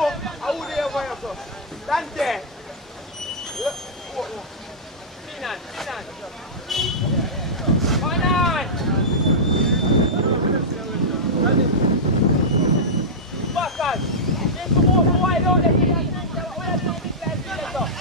book. I would have went up. That's there. Sinan. Come on. Backers. Just to move wide out there. We are doing big guys.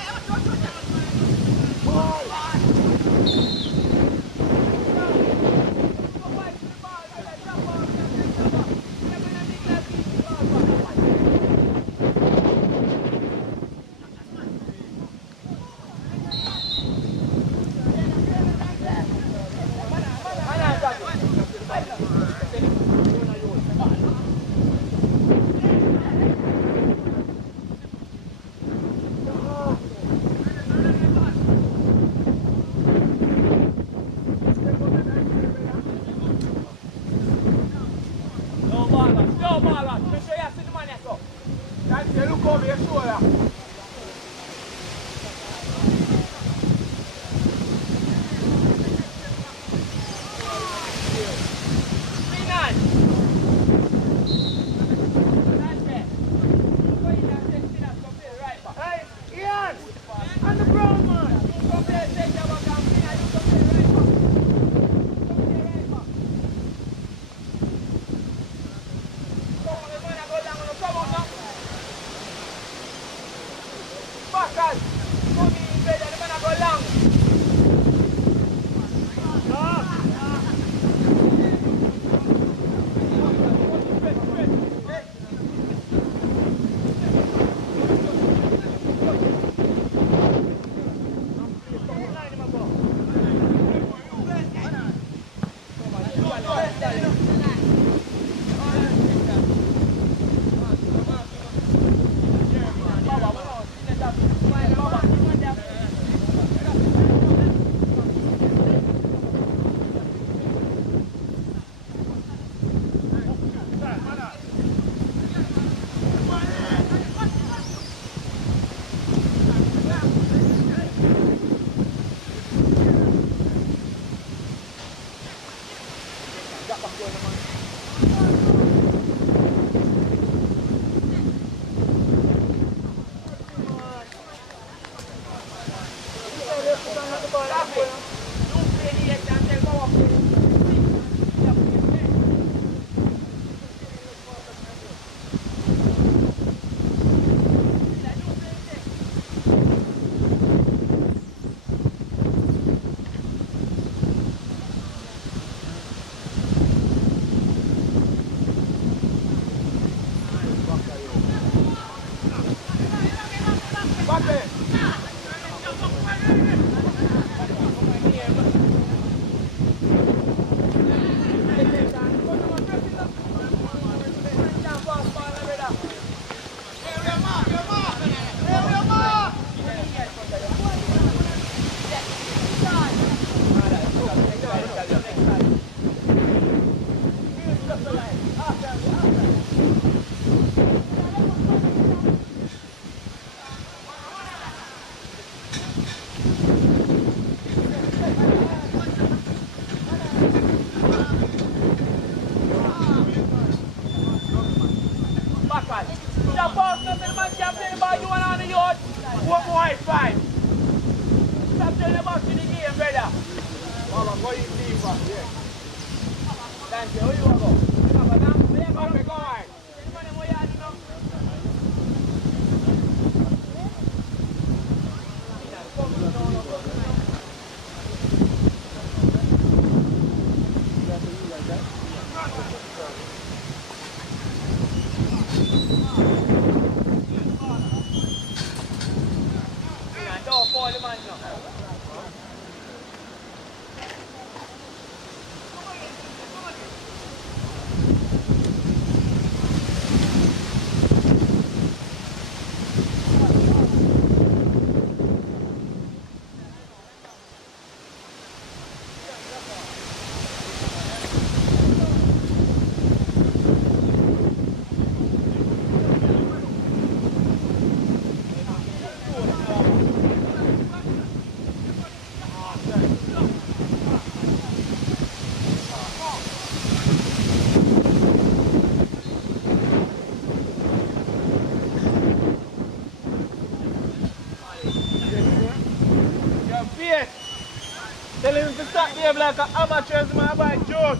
behave like an amateur, my boy Juice.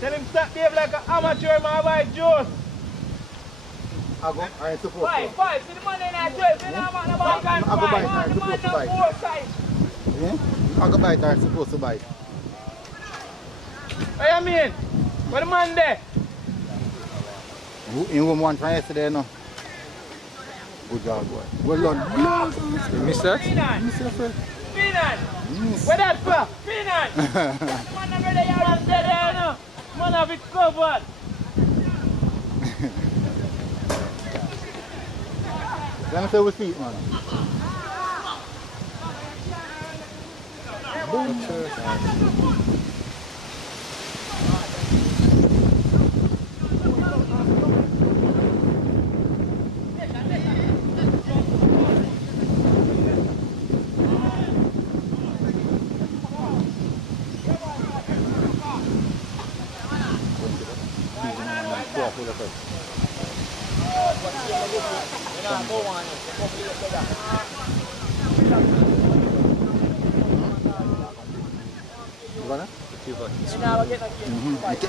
Tell him stop behave like an amateur, my boy Juice. I go, I suppose. Five. See the man in there, 12. See the man in the back and I go buy it, five. I'm The man supposed to in buy the it. 4 side. Yeah? I go buy it, I'm supposed to buy it. What you mean? What the man there? In room 1 from yesterday, no? Good job, boy. Well done. You missed that? Finan. Miss yourself. Finan. Miss. Where that for? Finan. The man over there, you're there, no? Man have it covered. Let me say we speak, man.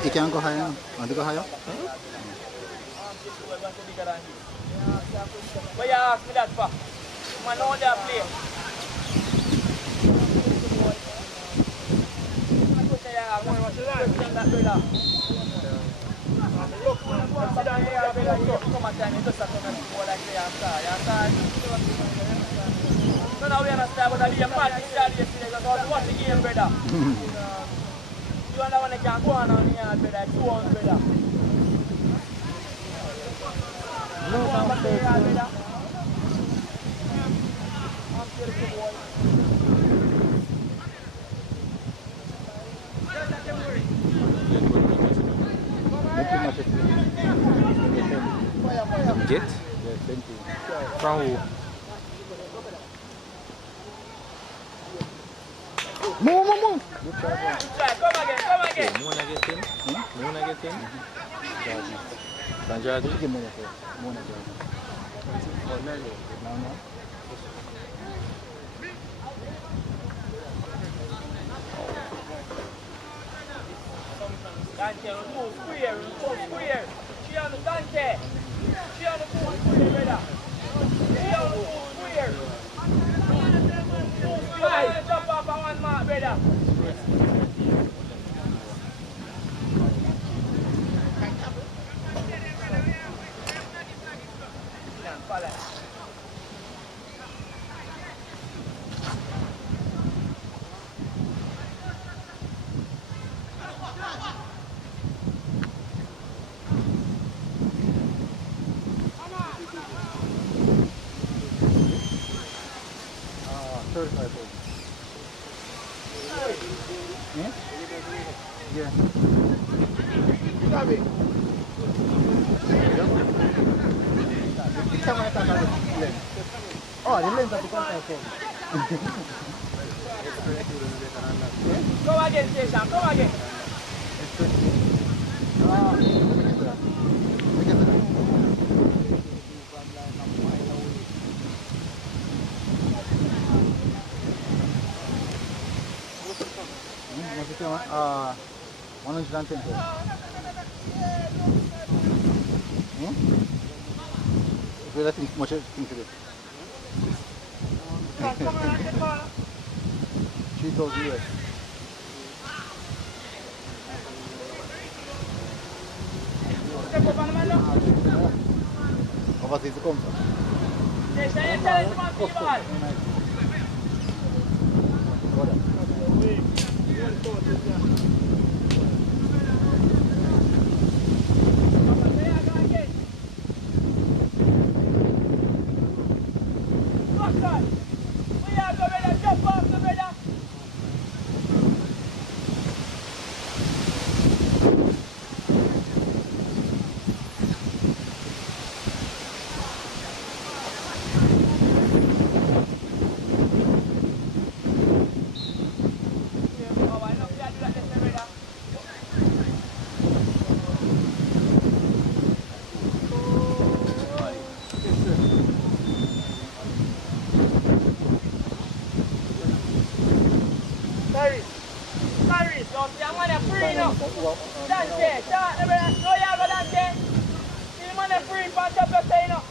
You can't go higher. Want to go higher? Where you ask me that for? Man, know that play. No, no, we understand, but I'll be a party yesterday. What's the game, brother? You are the one that can go on here, brother. 200, brother. No, brother. Get? From who? Move. Come again. You wanna get him? You wanna get him? Sanjay? Give me that. No. Dante, move square. She on the Dante. She on the move square, brother. She on the move square. Right, jump off on one mark, brother. Yeah. Oh, the lens of the contact. Come again, Jason. Come again. Ah, 110. If you let him much things to do. Come on, get on. 3,000 US. Step up on the man now. Overseas to come from. Jason, you tell him to man keep on. Dante, start the brother. No, you go Dante. See man a free punch up your say no.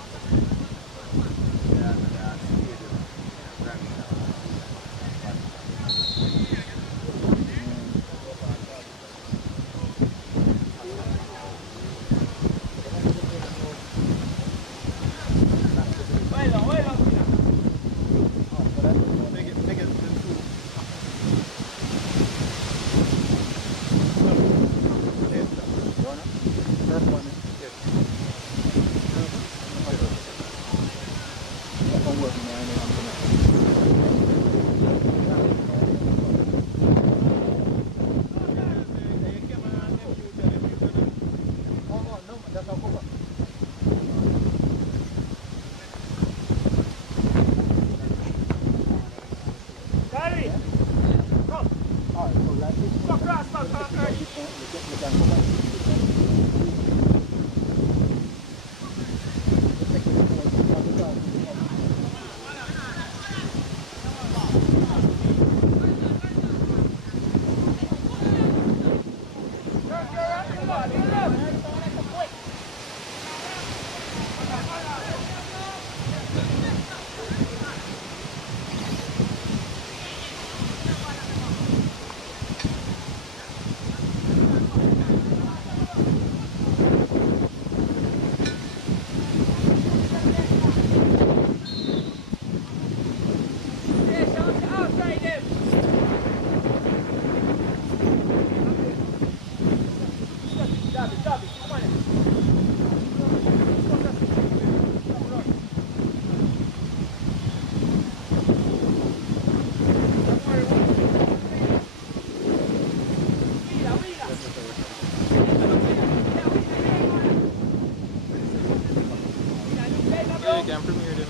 Can premiere them.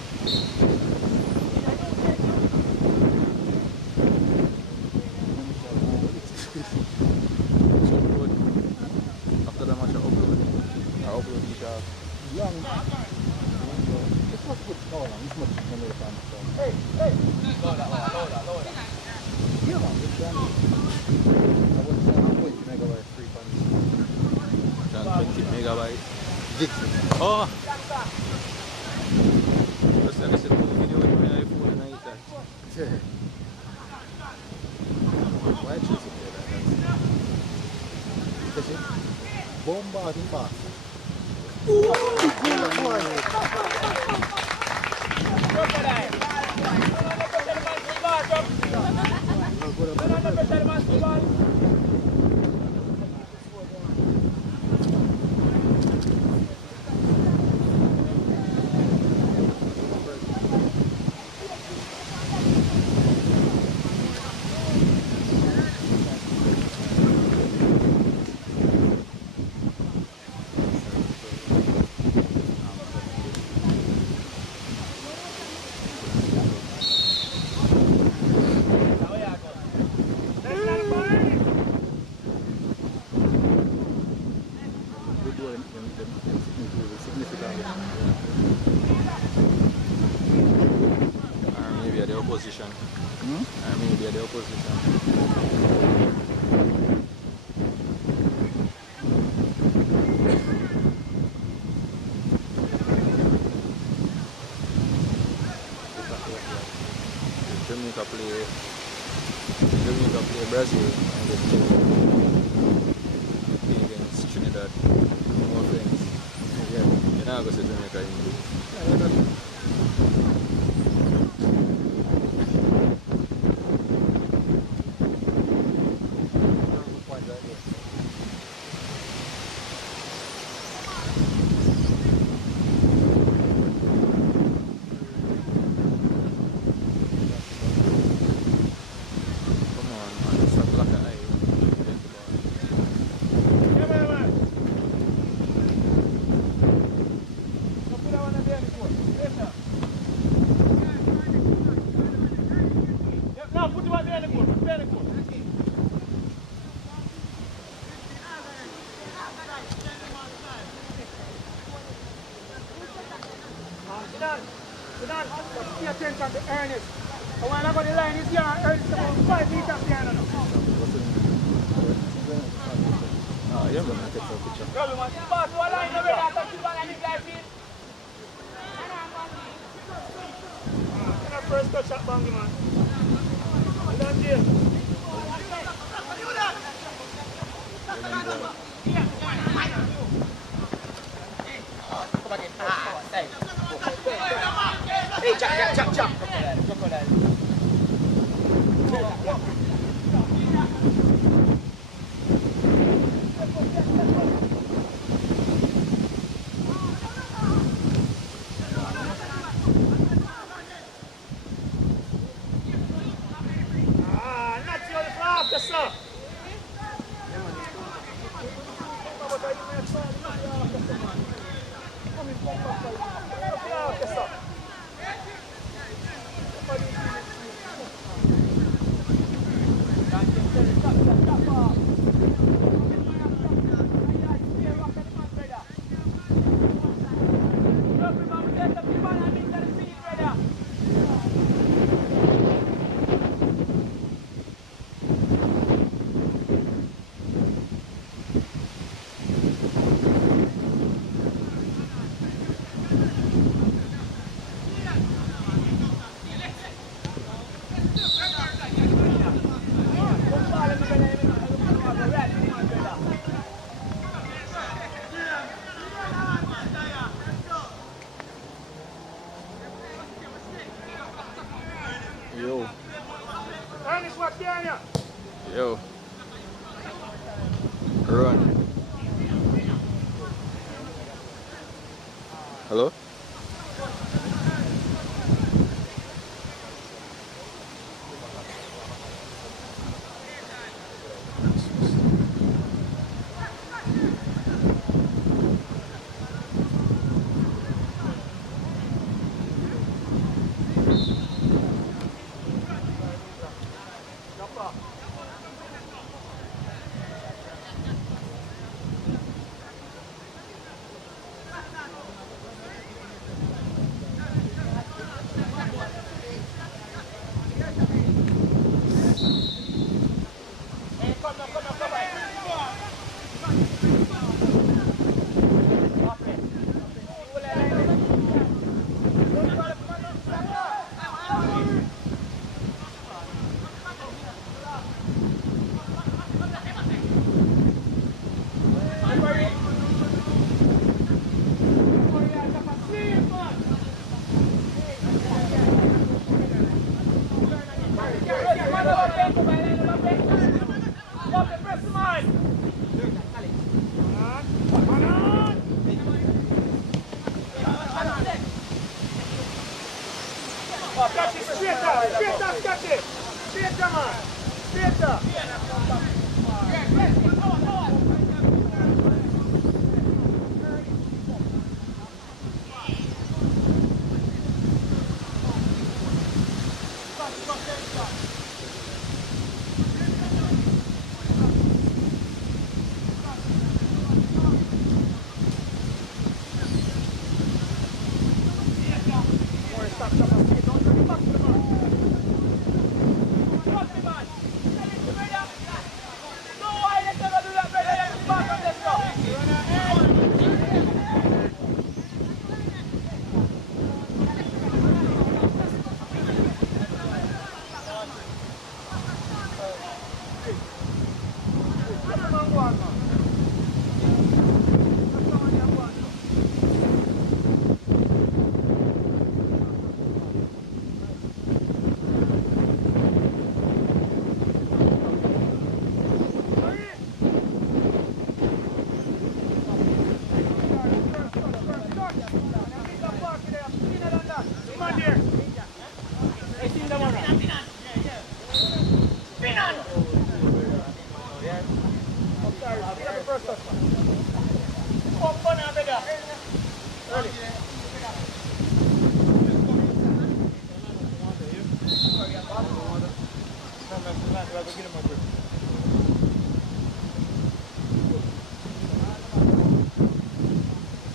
So upload. After the match, I upload the job. Young. It's not good. No, it's not good. Hey. Load. Yeah, man. It's young. I was saying 20 megabytes free funds. 20 megabytes. Gigs. Oh! First time I said the video with my iPhone and I hit that. Yeah. Why choose to play that? That's it. Bombarding pass. Maybe at the opposition. Maybe at the opposition. Jamaica play Brazil and then play against Trinidad. No offense. Yeah, you're not going to say Jamaica in Pay attention to Ernest. And when I go to the line, he's here, Ernest about 5 meters behind us. yeah, man, I take some picture. Robbie, man, see boss, what line you ready? I thought you want to live like this. First touch up, Bangy, man. Don't you? Hey, chop. Yo. Run. Hello?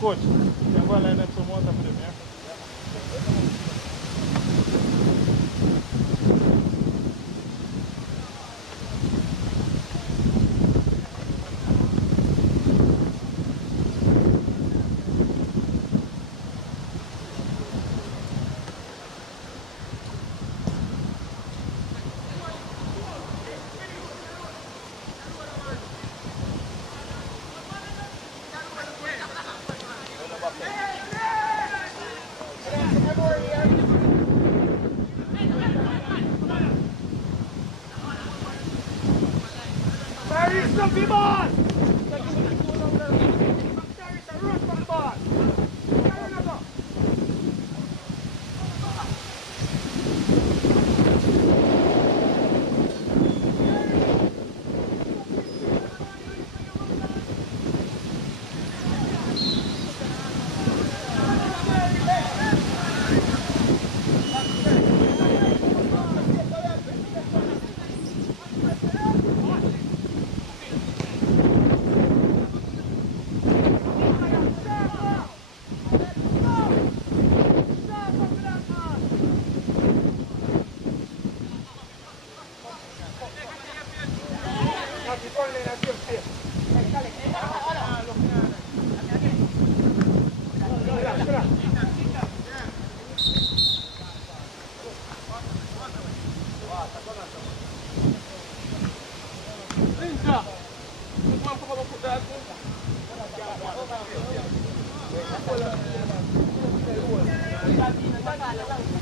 Coach, I'm going to line up some water for them, yeah? Jumpy ball! There is a run from the ball.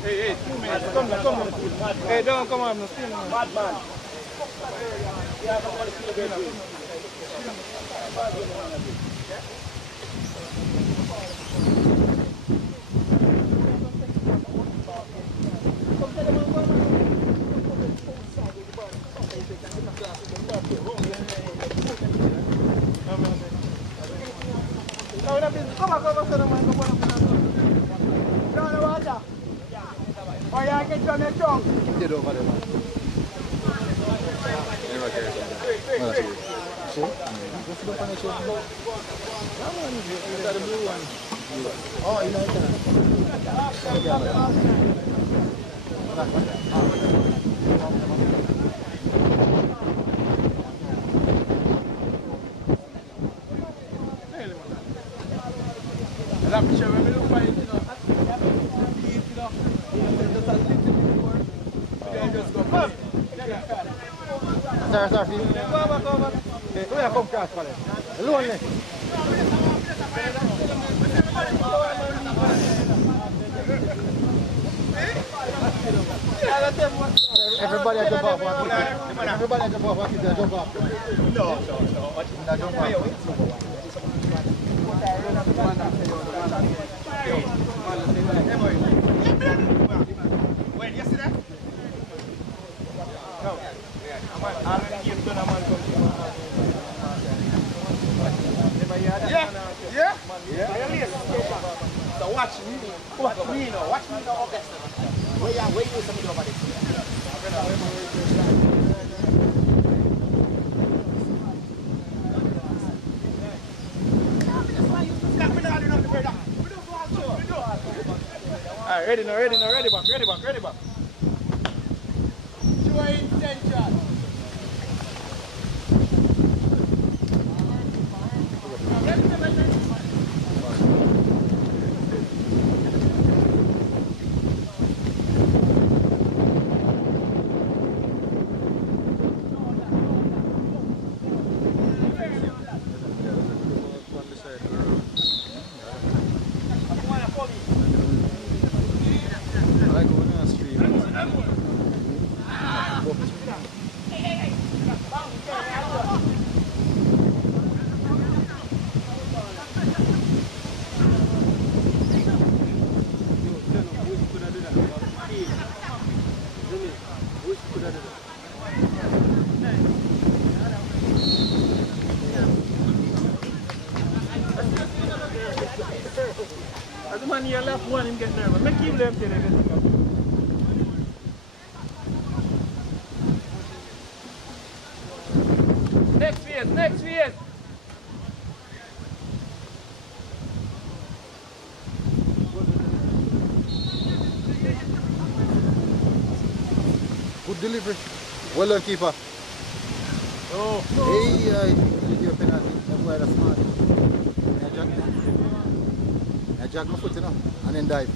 Hey, 2 minutes. Come on. Hey, don't come on, no steam. Madman. Oh, yeah, get you on your tongue. Get over there, man. Never care. No, that's it. See? Just look on the chair. That one is the blue one. Oh, you like That picture when we look for it, you know. Deep, you know. Just a little bit more. Then just go back. Sorry. Go back. Hey, where you come cross for it? Lonely. Everybody has jump off. Everybody has jump off. What is that jump off? No. That jump off. When yesterday? No. I'm give to a man Yeah. So watch me now. Watch me now, Augusta. Where you something over there? Alright, ready back. Your intention. As the man here left one, him get nervous. Make him left here. Next phase. Good delivery. Well done, keeper. Oh. Hey, you a penalty. That's why that's smart. I jack my foot, you know, and then dive.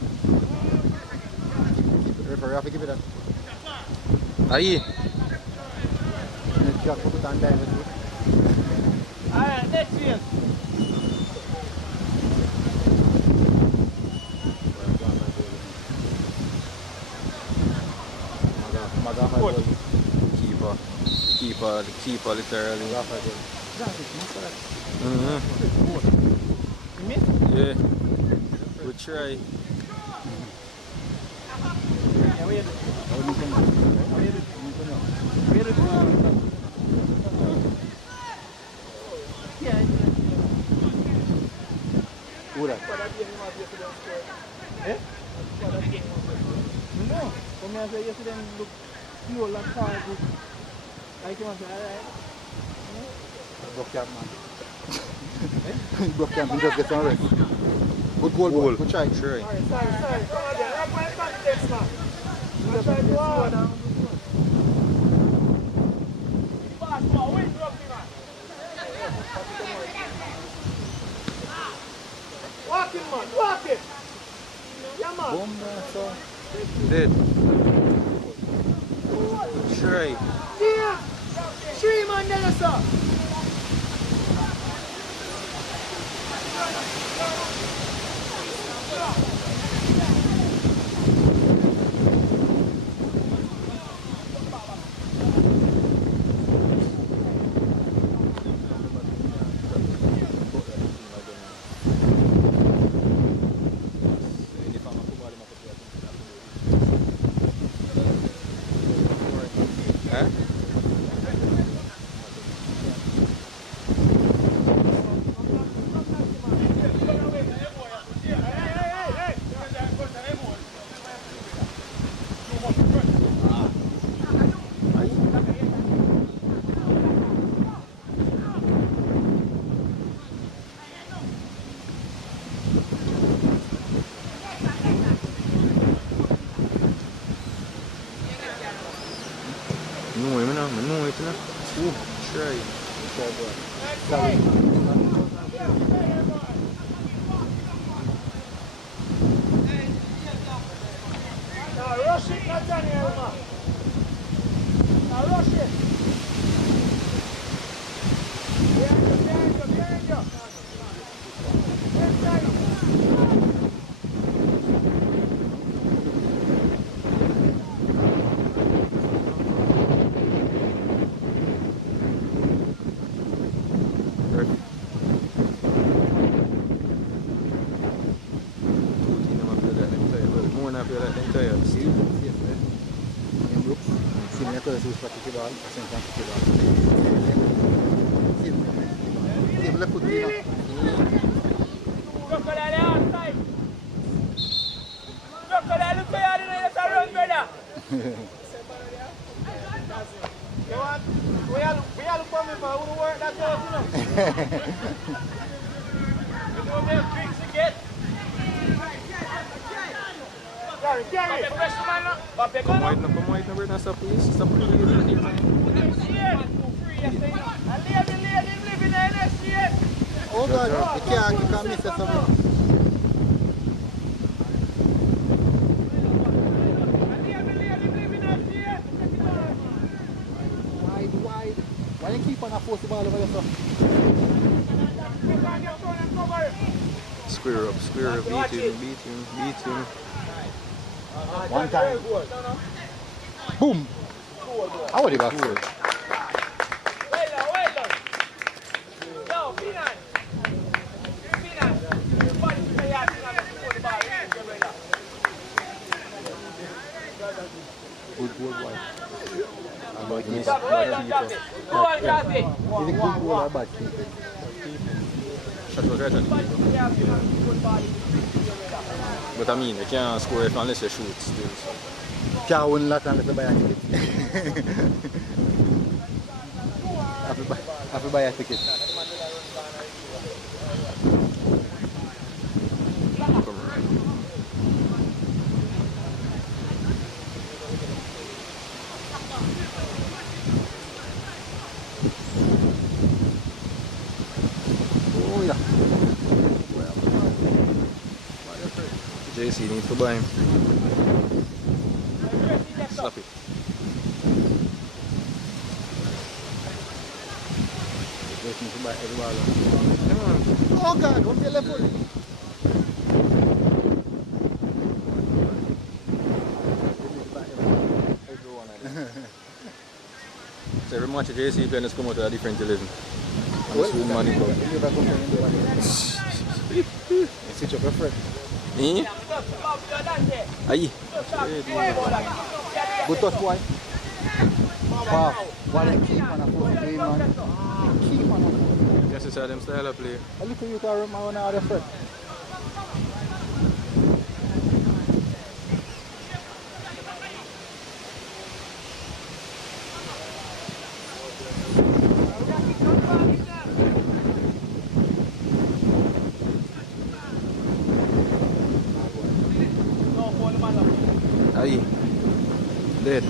Keep it, referee, have to give it that. Aye. And then jack my foot and dive it. Alright, next phase. Keeper keeper literally. Rafa again. That's it, master. Mm-hmm. You mean? Yeah. We try. Yeah, where you doing? How you doing? How you doing? Where you doing? Yeah. Who that? Eh? No. Come here and say yesterday look fuel and car good. Like you want to say, alright? Broke camp, man. Broke camp, you just get some rest. Good goal, boy. Good try. Try. Sorry. Come again. I'm going to context, man. I'm trying to hard. Walk in, man. Walk it. Yeah, man. Boom, so. Dead. Try. Yeah. 3 man there, sir. Huh? No, it na. Try. Now rush it, not Daniel, man. Now rush it. Behind you. Left side. Crocodile outside. Crocodile, look where you are, you run, brother. You want? We are look for me, man. Who work that job, you know? You know me drinks again. Carry. Pape, press the man now. Pape, go Come now. white, no, brother, stop, please. Stop, please. Oh God, you can't miss it something. Wide. Why you keep on a force the ball over yourself? Square up, beat him. One time. Boom! How would you back for it? Well done. Yo, Finan. Everybody put their hands on the ball. Good goal, boy. I like this. Well done, Javi. Go on, Javi. Is it good goal or bad keeping? Shot was right on it. But I mean, you can't score it unless you shoot still. So. Can't win a lot unless you buy a ticket. Have to buy a ticket. Come on. Oh yeah. JC needs to buy him. Slap it. Just need to buy every ball. Oh God, what's your left foot? So watch JC play and just come out with a different 11. And just win money club. You switch up your friend. Eh? Aye. Good touch, boy. Wow. Why they keep on a foot play, man? Keep on a foot. Guess it's how them style of play. I look at you to my own other friend. Aye. Dead.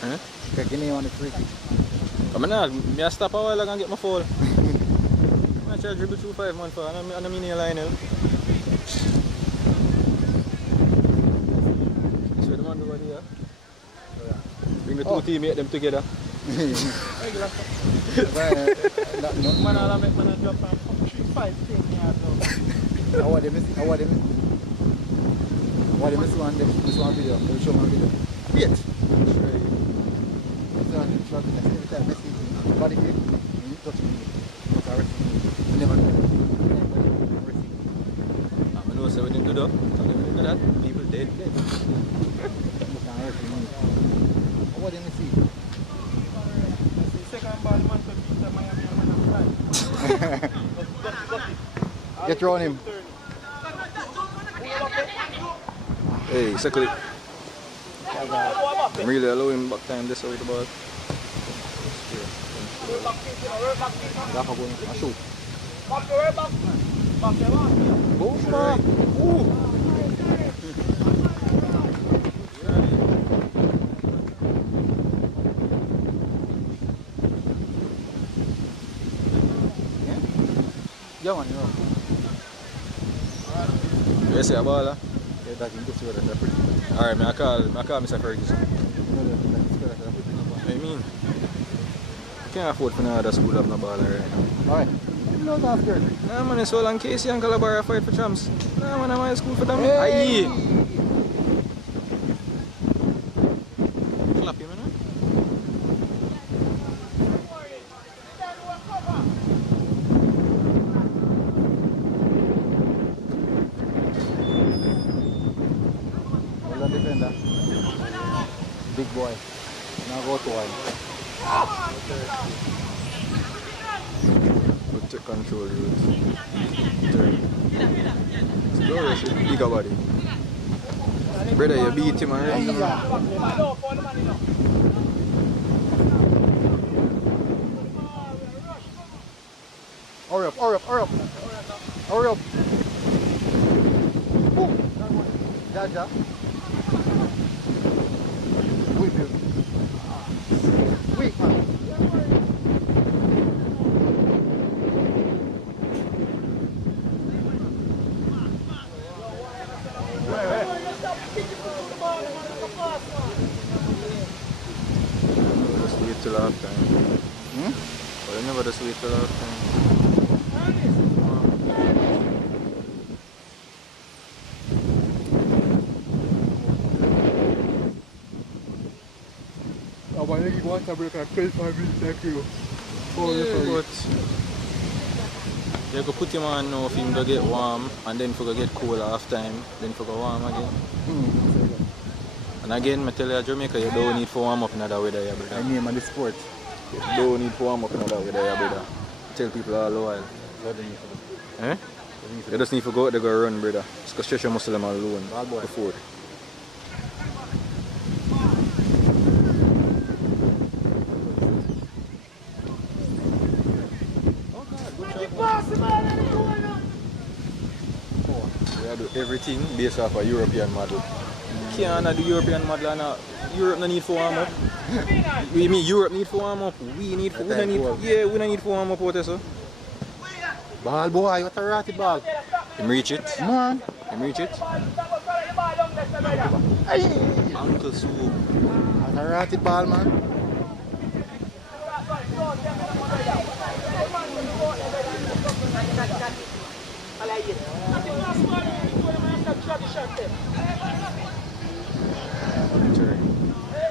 Huh? Give me on the free kick. I'm not stop a while ago and get my fall. I'm try to dribble through 5 months for and I'm in the line. That's what the man do over there. Bring the two teammates them together. Man, I'll make man drop from 5 10 yards now. What they miss one video. They show one video. Wait. Every time Messi body kick, you touch me. Never. I know so when you do that, people dead. What do you see? Second ball, man, to beat the Miami man. Get thrown him. Hey, circle it. I'm really allow him back time this way the ball. That's how going to shoot. Boom, man. Ooh. Yeah, man, you know. You see a ball, huh? Yeah, that's in this way, that's pretty. Alright, I call Mr. Ferguson. What do you mean? I can't afford for no other school have no ball right now. Alright. No, that's good. Nah, man, it's all on Casey and Calabara fight for champs. Nah, man, I'm high school for them. Hey. Aye. Clap him, you know? Well, defender. Big boy. Now go to one. Good take control, dude. Turn. It's glorious, bigger body. Brother, you beat him already. Hurry up, hurry up, hurry up. Hurry up. Boom. Jaja. Weak, weak, man. Just wait till half time. But I never just wait till half time. I want to give water break at 25 minutes, thank you. Yeah, but you go put him on now if him go get warm and then for go get cool half time, then for go warm again. And again, I tell you, Jamaica, you don't need for warm up in other weather, yeah, brother. I name on the sport. You don't need for warm up in other weather, yeah, brother. Tell people all the while. What do you need for that? Eh? You just need to go out there go run, brother. Just go stretch your muscle them alone. Bad boy. Before. We do everything based off a European model. Can't do European model and Europe no need for warm up. We mean Europe need for warm up. We need for we don't need for warm up out there, so. Ball boy, what a ratty ball. Him reach it. Man. Him reach it. Hey. Uncle Swoop. What a ratty ball, man.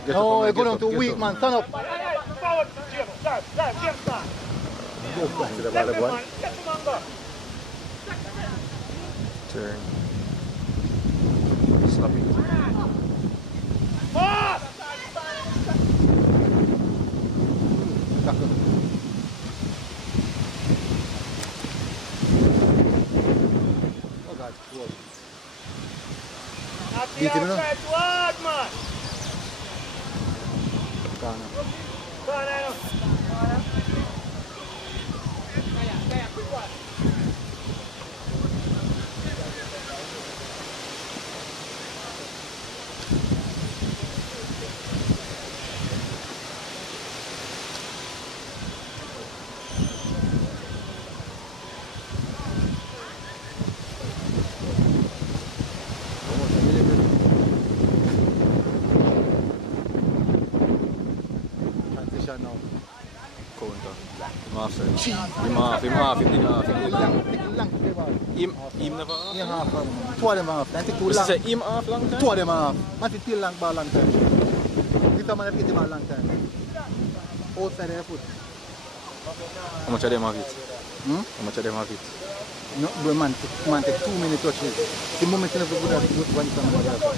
Get No, up, you go get down up, to get weak up. man, stand up. To the ball, boy. Turn. Slap it. Tackle. Oh God, goal. Beat him, you know? Corner. Transition now. Counter. Him off, sir. Him off, him off, him did off. Take it long, play ball. Him never off. Him half. Two of them half. I think too You long. say him off long time? Two of them half. Man, it feel long ball long time. This time man, get him a long time. Outside their foot. How much of them have it? Hmm? How much of them have it? No, bro, man take 2 minutes touches. The moment you never good at it, one time and the other.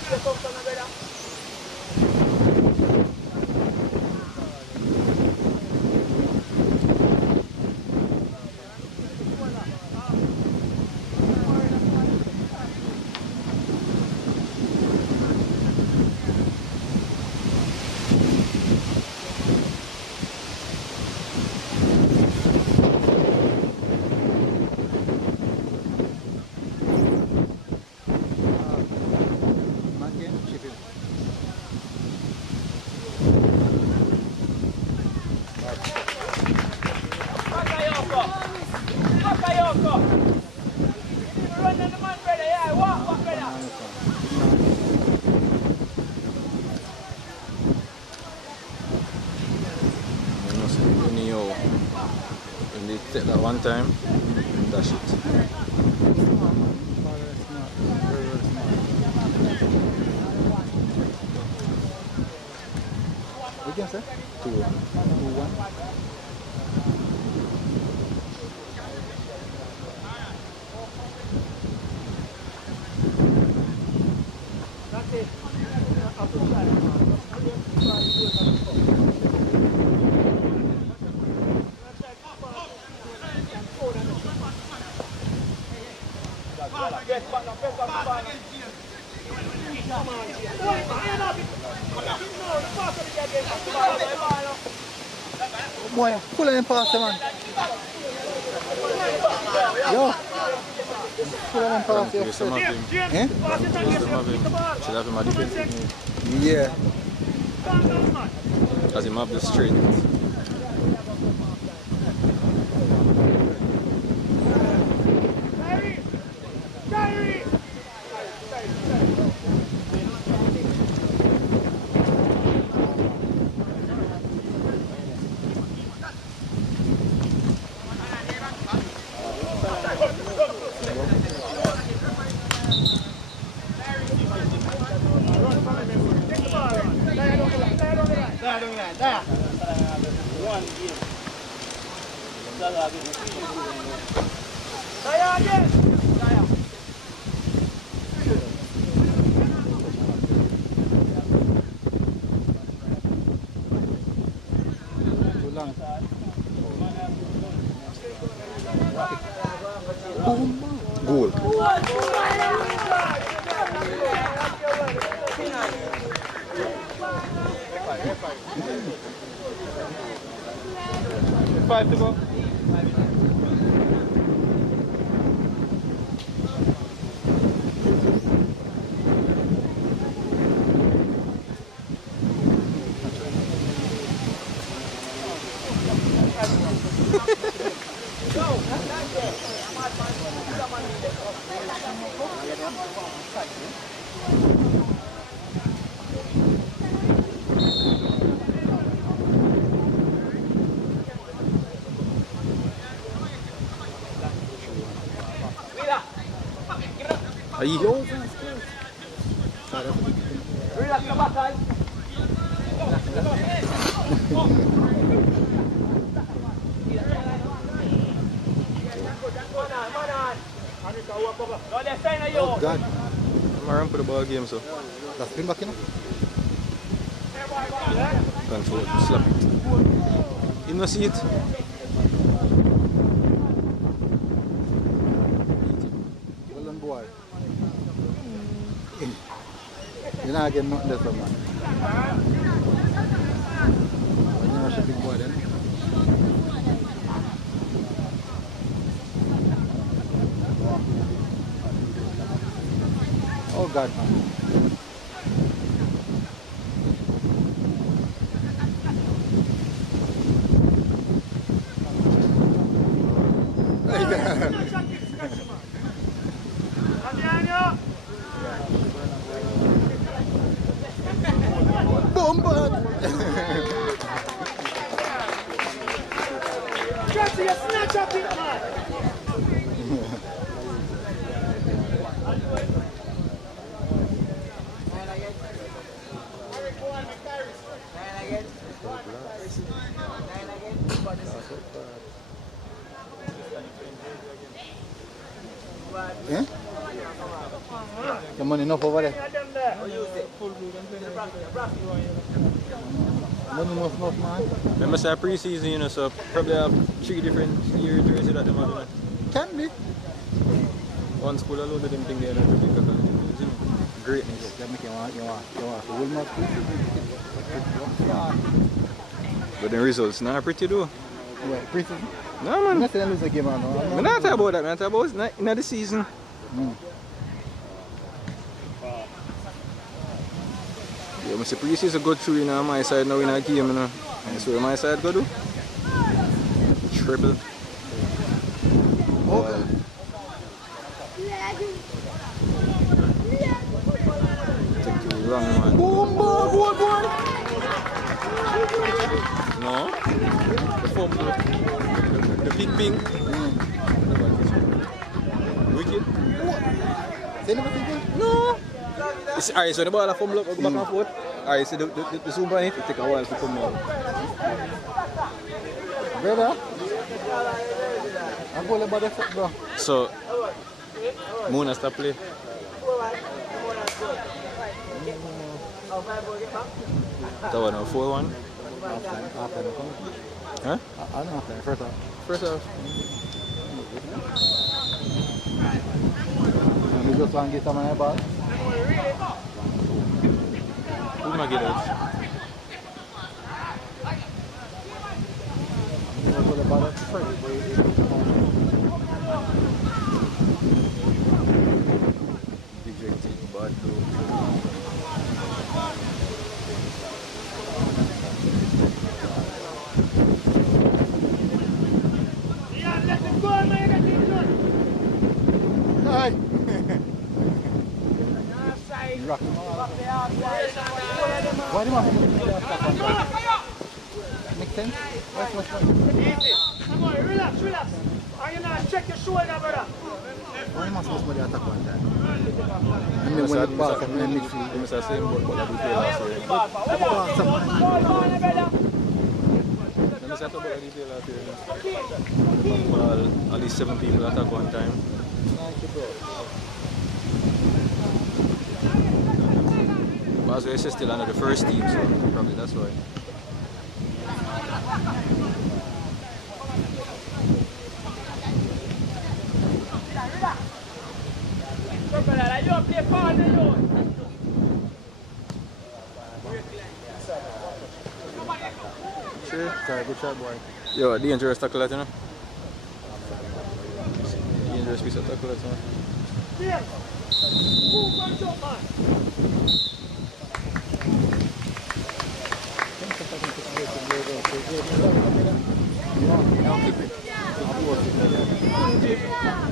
Take that one time, dash it. What can you say? 2-1. 2-1. Boy, pull him past him, man. Yo. Pull him past him. Some of him. Eh? Some of him. Should have him at defense. Yeah. As him have the strength. Goal. 5 to go. Relax the back, guys. Oh God. I'm around for the ball game, so. That's spin back, you know? Control, slap it. You know, see it? Well done, boy. You're not getting nothing less of man. When you rush a big boy then. Oh God, man. Eh? The money enough over there. Money enough, man. Remember, say pre-season, you know, so probably have 3 different year jerseys that they have, you know. Can be. One school alone, they didn't think they had a big greatness. You want. But the results not pretty though. Well, Preseason. No, I'm man. not saying lose a game, man. I'm not talking about that, man. I'm talking about it's not the season. Yeah, I say pre-season go through, you know, on my side now in a game, you know. And so my side go do? Triple. Okay. Take too wrong, man. Boom, boy. No? The fumble. The big ping. Wicked. Say never thinking? No. Alright, so the ball a fumble up, go back and forth. Alright, so the zoom on it take a while to come out. Brother, I'm going about the foot, bro. So, Mona stop play. That one, 4-1. After. Huh? I don't know after. First off. First off. We just want to get some of the ball. Who am I get out? Rejected, bad though. Hey! Why do you want to do that? Make sense? What's Easy. Come on, relax. Are you not check your shoulder, brother? Why am I supposed to attack one time? I mean, when the ball comes in midfield. You must have same ball that we played last year. You must have talked about the play last year. Ball, at least 7 people attack one time. But as still under the first team, so probably that's why. Sure. Sorry, good shot, boy. Yo, dangerous tackle that, you know? Dangerous piece of tackle that, you know?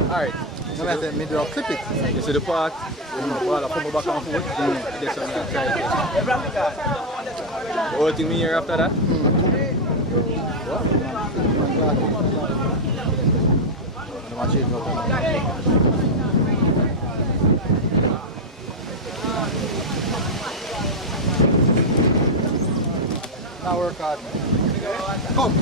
Alright. So I said, maybe I'll clip it. You see the part, you know, ball from back and forth, get some of that. The whole thing me here after that? I work hard. Come.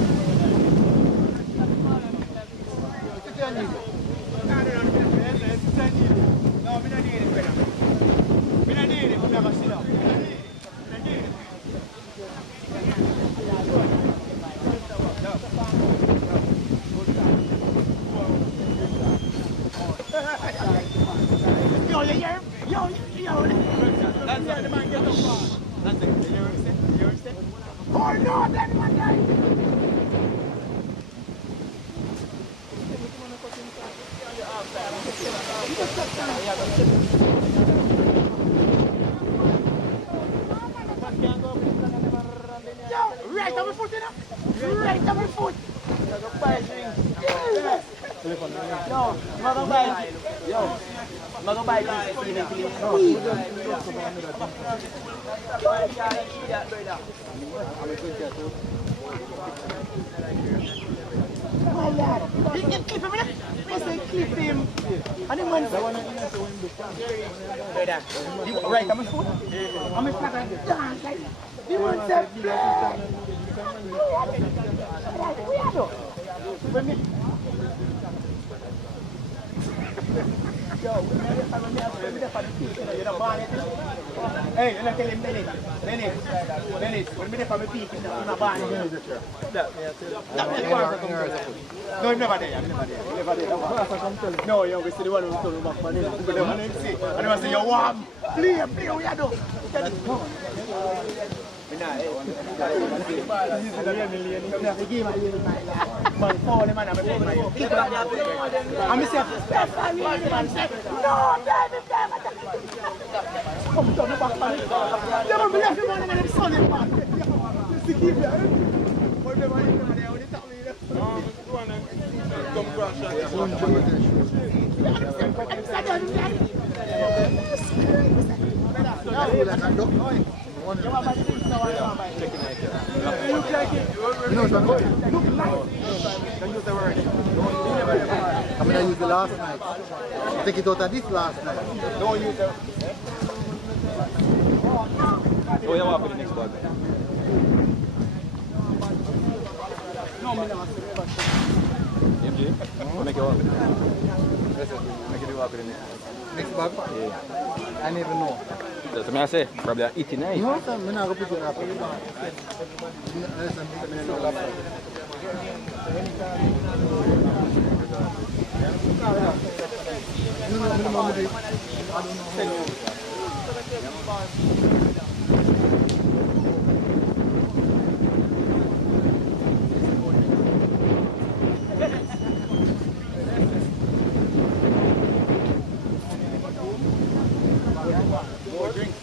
No, we don't need it, brother. We don't need it. We never sit up. We don't need it. We don't need it. Yo, you hear him? Yo. That's why the man gets up fast. That's it. You hear him say? Oh no, that man died. Yo, right on my foot, you know? Right on my foot. Yo, mother buy. Yo, mother buy my lad, you can clip him, I say clip him. And the man right on my foot. On my foot. Dance like the man said, we are though. Yo, hey, you tell him, Dennis, when we from the peak, in the barn. No, I'm never there. No, yo, we see the one who's coming back for him. But the one who see, and they say, yo, warm, play, we are doing. Man, fall the man, I'm going to say, man, say, no, baby, come down the back, man. You don't believe the man and the son in man. You see, keep there. What the man is there, what the top leader? Come crash I'm going to use the last night. Take it out of this last night. Don't use it. Oh, yeah, what for the next bag? No, me not. MJ, make it walk. Make it walk for the Next bag? Yeah. I never know. That's what I say. Probably an 89. No, I'm not going to put it up.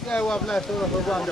Yeah, we have left over for one.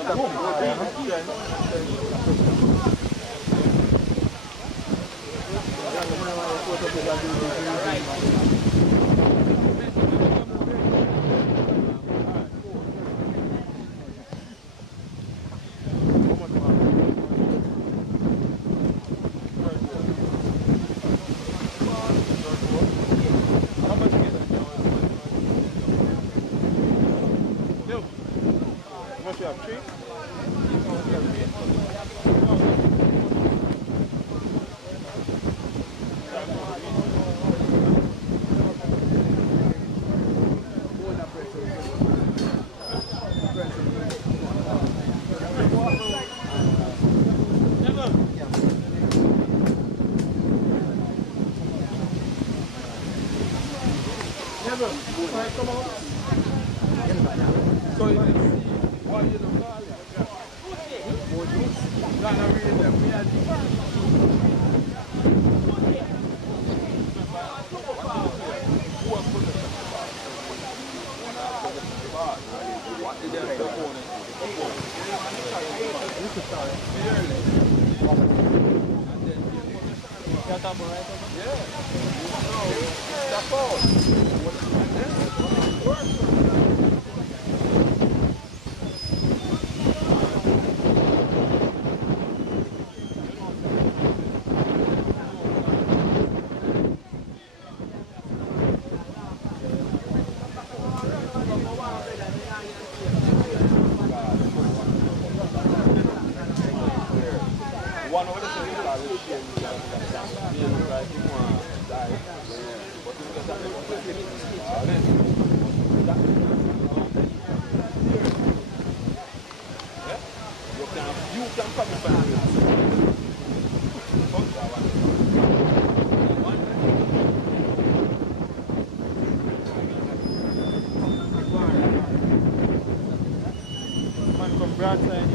Broadside.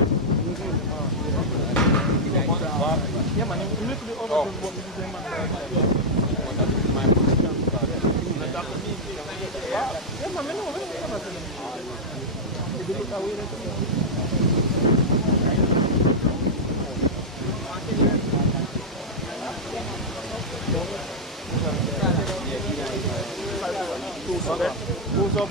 Yeah, man, a little bit over the what this is man. Yeah, man, I know. If you look away, that's Who's up?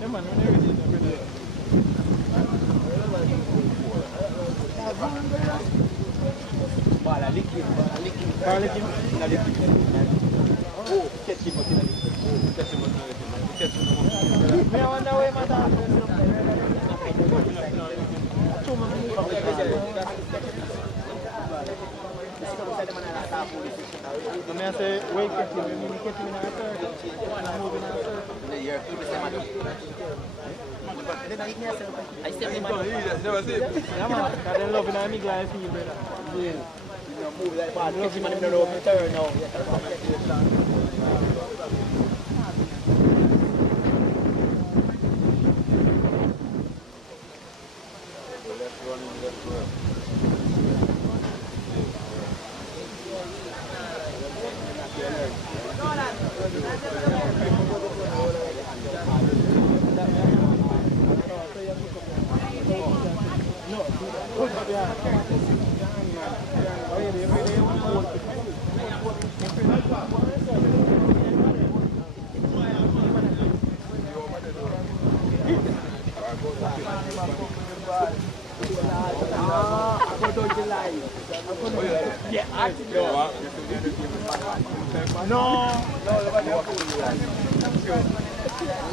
Yeah, man, when you're ready, I say, wait, catch him in a third. Moving out third. I still need money. Yeah, man, because they're loving our nigga I feel, brother. Yeah. Move that ball, catch him in the middle of the turn now.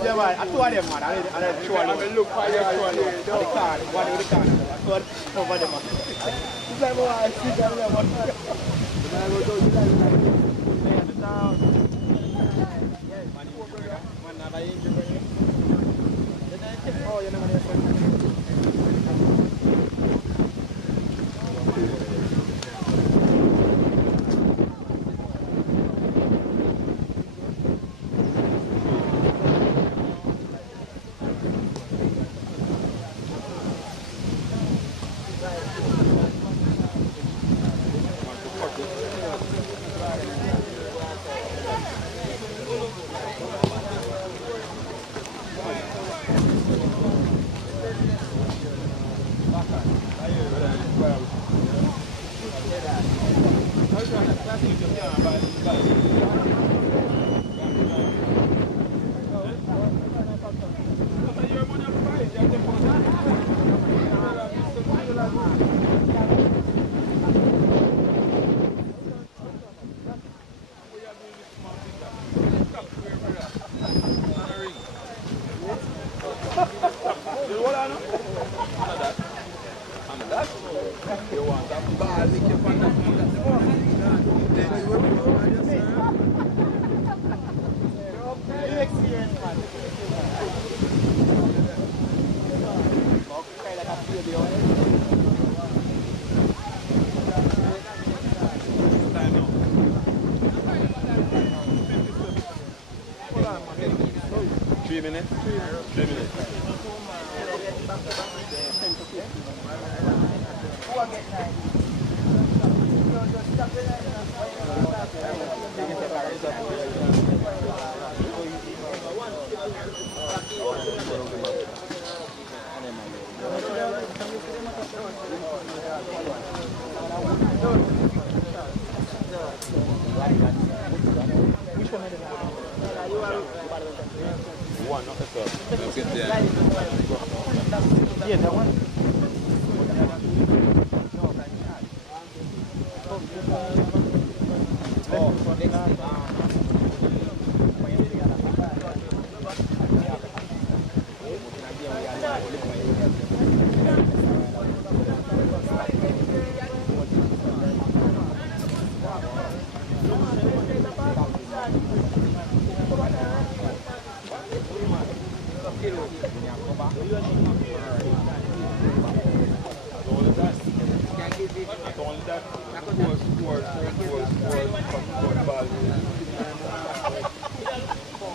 Yeah, man, I told them, man. I show them. Look for you. The car, one with the car. I told over them, man. It's like, I see them there, man. I go to the town. Man, now I injured me. Oh, you know what? 3 minutes? 3 minutes. One, not the third. Yeah, that one.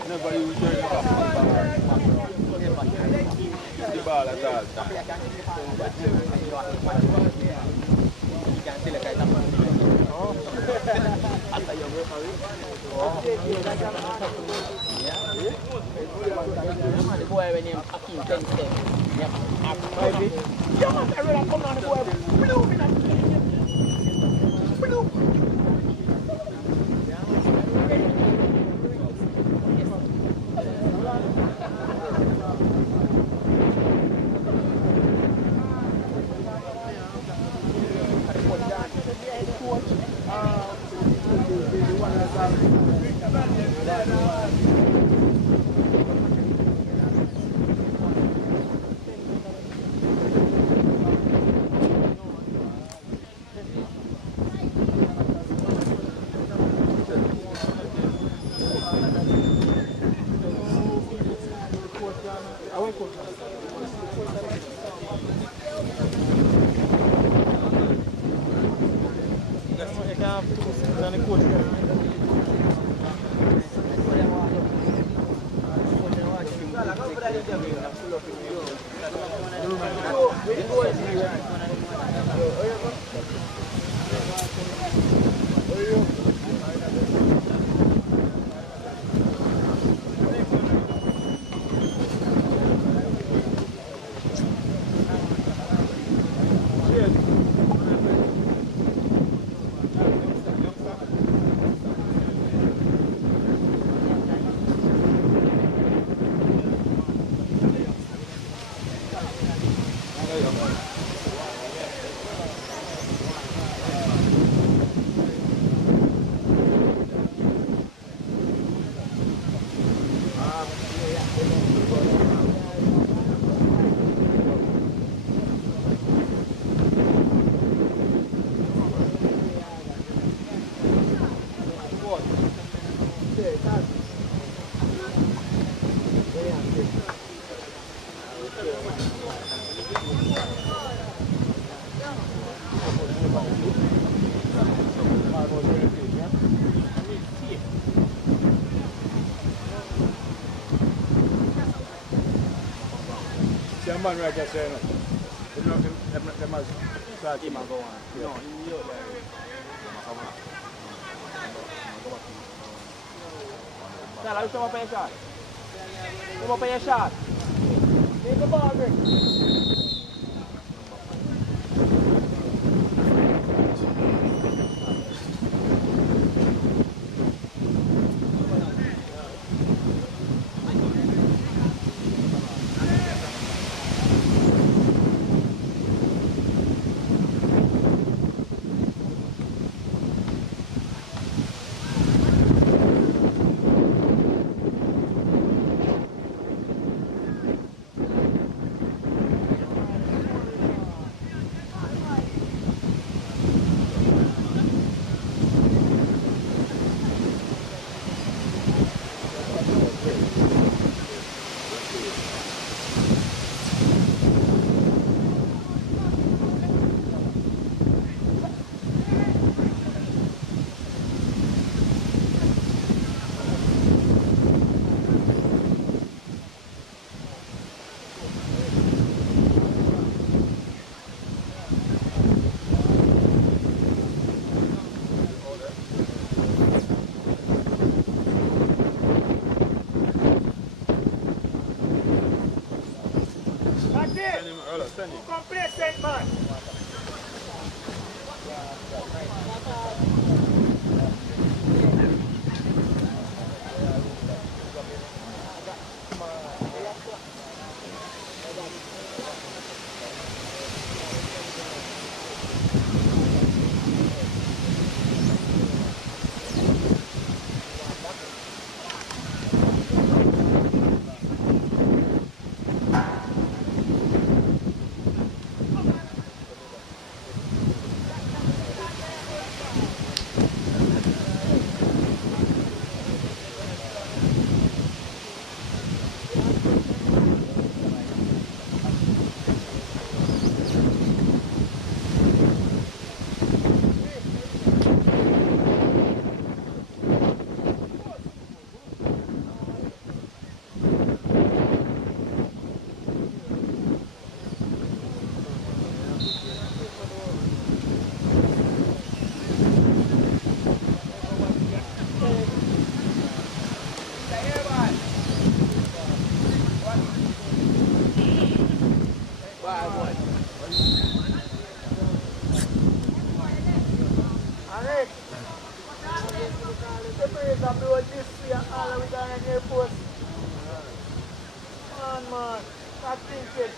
Never use the ball at all time. The boy when him fucking 10 steps. Yep. Yeah, man, I really come down the boy. Blue in that. Blue. The man right there saying, they must start him and go on. No, he knew that. Sal, I come up for your shot. Come up for your shot. Take the ball, Rick. Complacent, man. the Preseason road this year, all of it on the airport. Man, not thinking.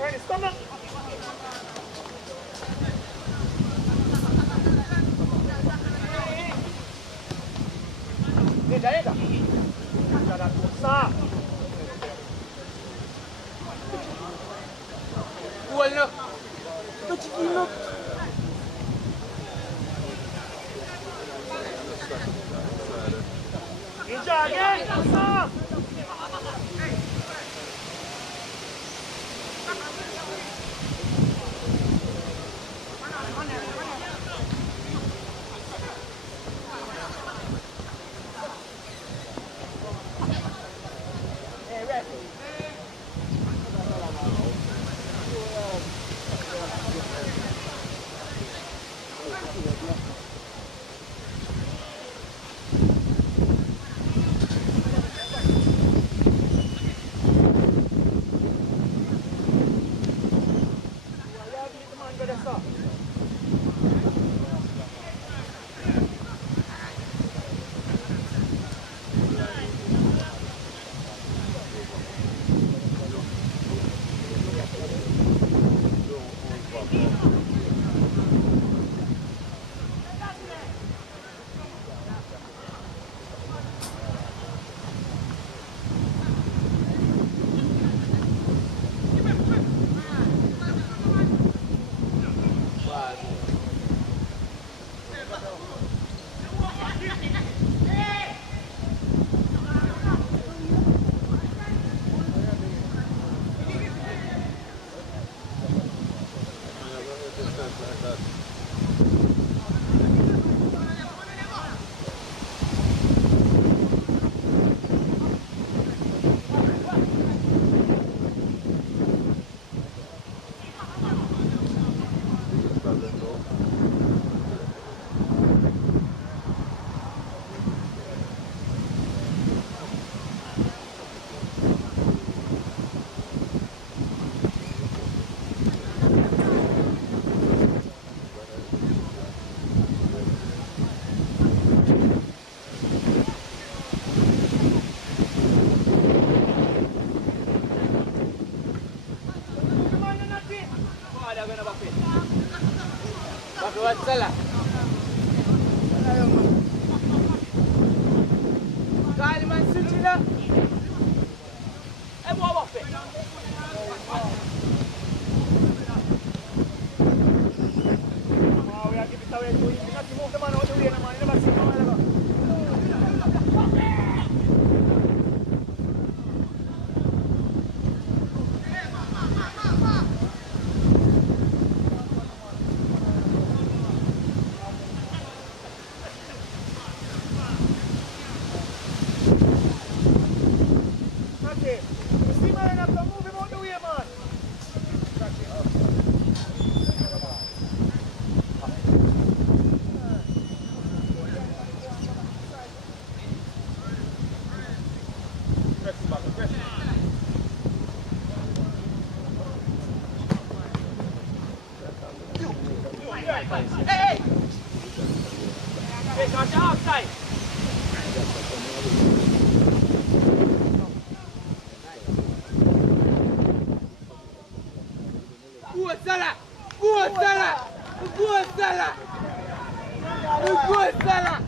Ready, stop now. Entra. Cara, força. Olha. Tô te vindo. Entra, again. Força. Salah. Galiman sucuna. Mau apa? Mau ya kita tahu itu kita timur ke mana dia nama ini masih mana lagi. Hey! Hey, got outside. Good Salah! Good Salah! Good Salah! Good Salah!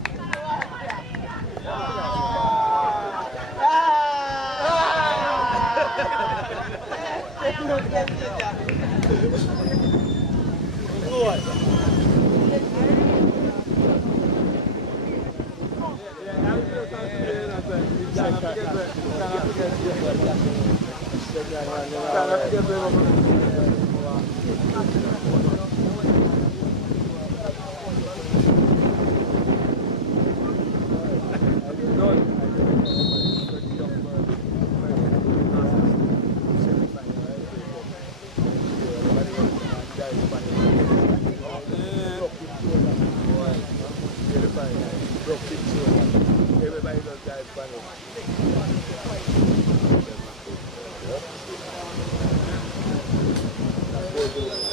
Everybody does that Spanish. That's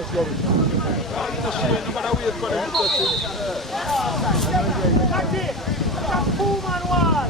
Let's go. Nobody wait for them to touch it. That's it. That's 2-man wall.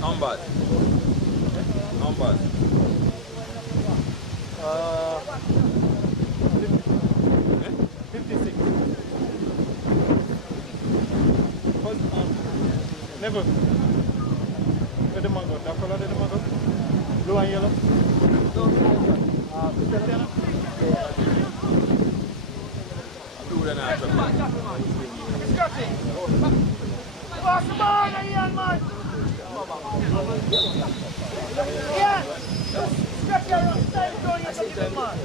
Number. 56. Never. Where the mango? That color, the mango? Blue and yellow? Do the natural. Pass the ball, Ian, man. Ian, stretch your arm, stay going, you're such a good man.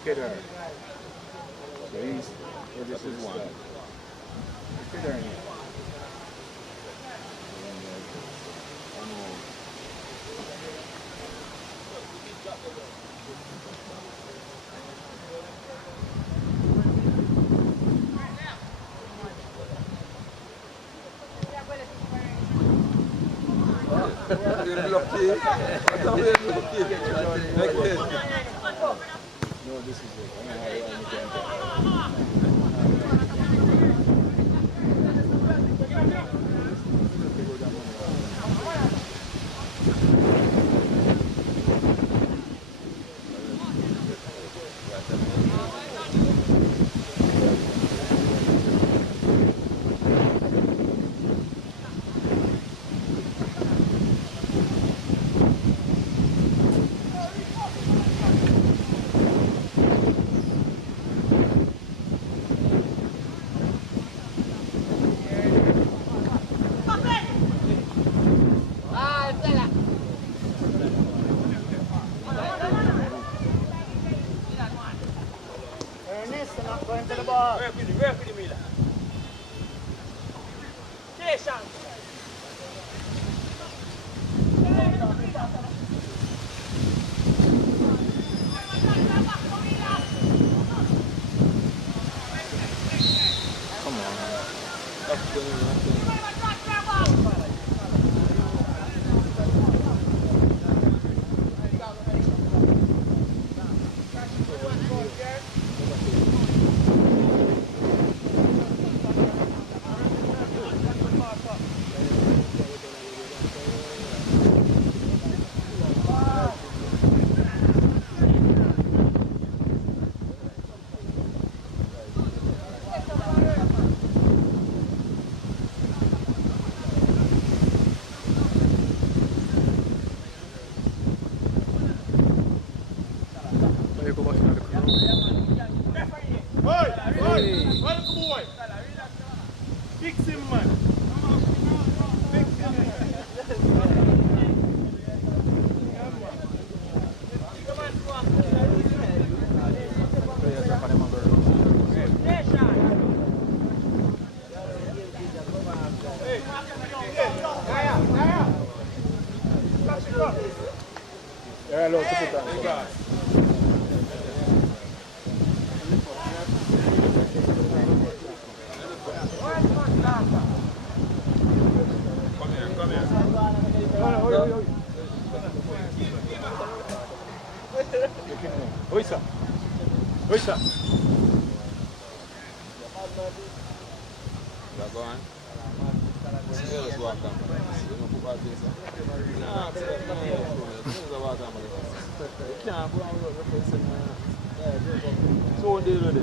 Okay, there. So he's, this is one. Okay, there. We're lucky. I thought we were lucky. Like this. No, this is it. Going to the ball. Where for the Miller? Station. Come on. That's good. Fix him, man. Yeah, look, put it down. Oisa. Oisa. Go on. Let's walk down. You know, football place. Nah, can't go on with replacing. So what do you do?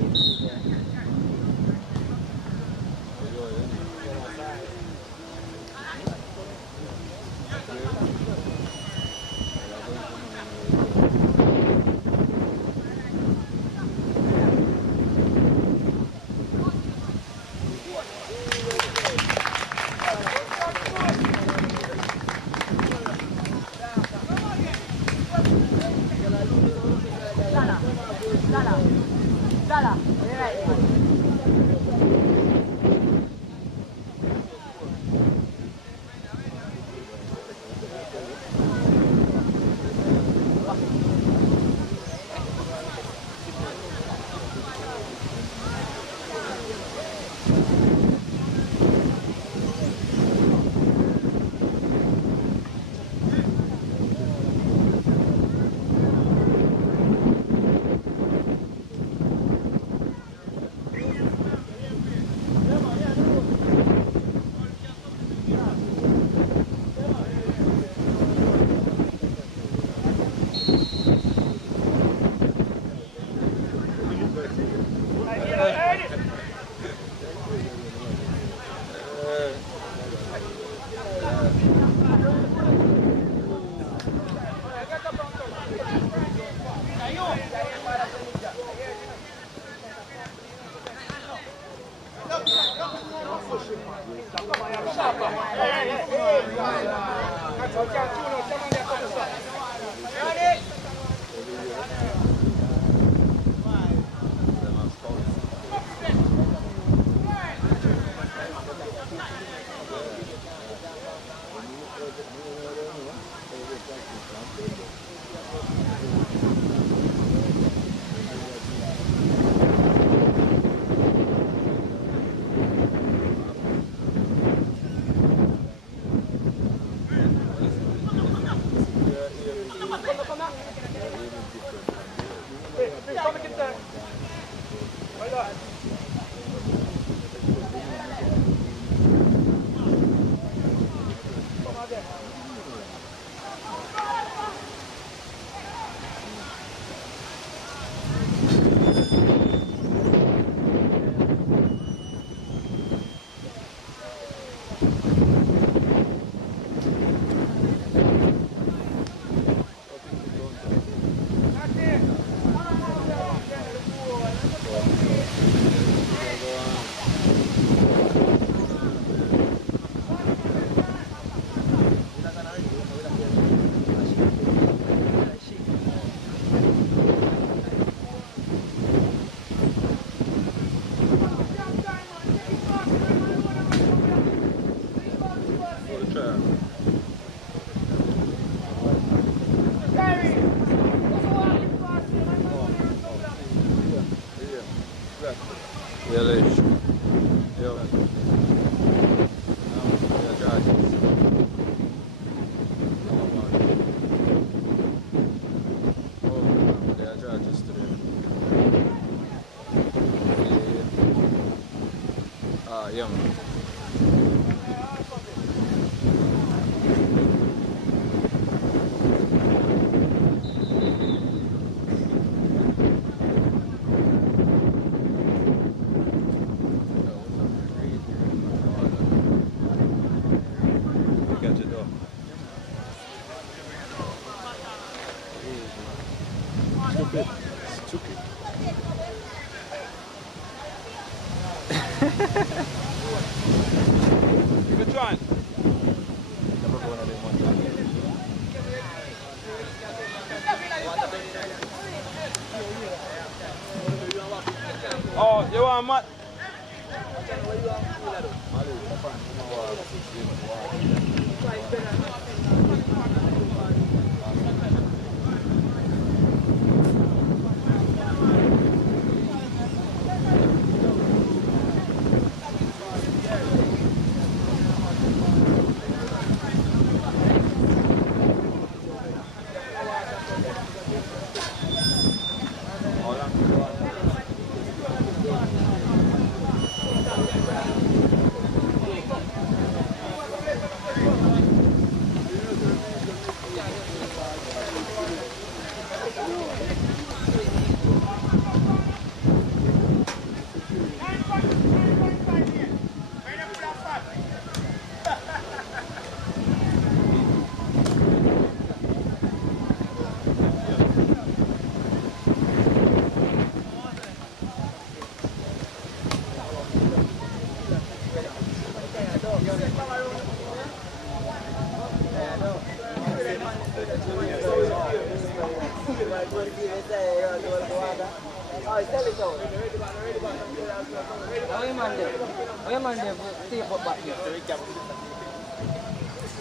Dala. Right. Yeah, man. Oh, you want Matt?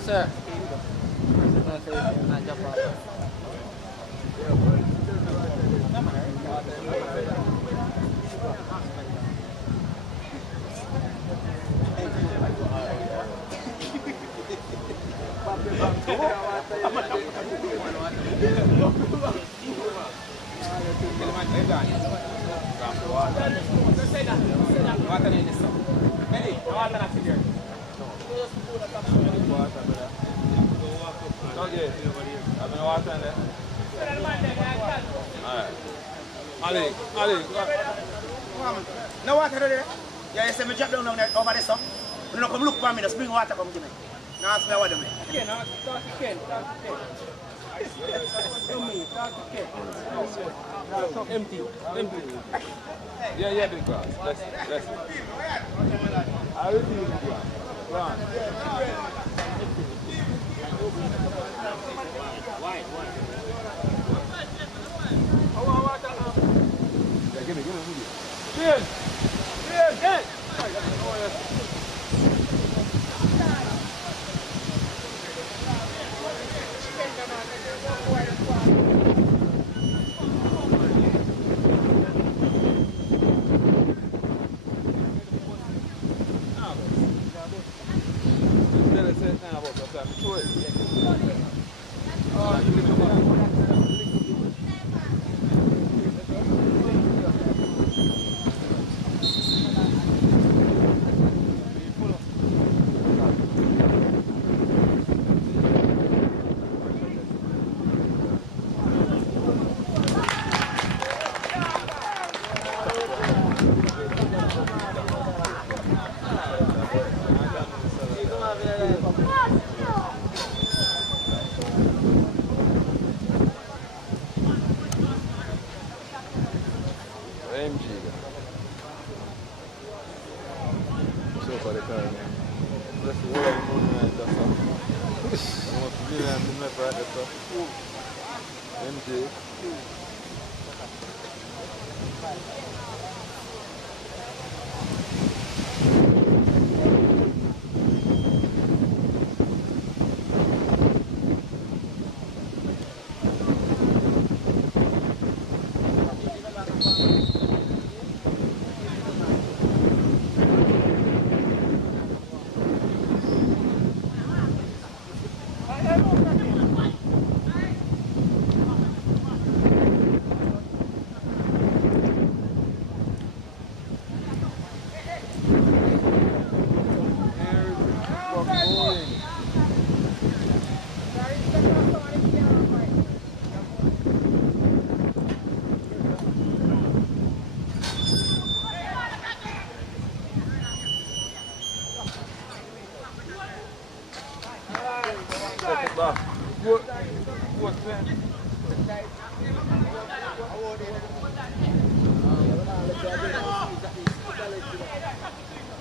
Sir. No water there. Yeah, you say me drop down there over there, so. You know, come look for me, just bring water, come give me. Now ask me what do me. Empty. Yeah, big boss. Let's I will do it. Go on. Yeah, give me. Cheers! Hey!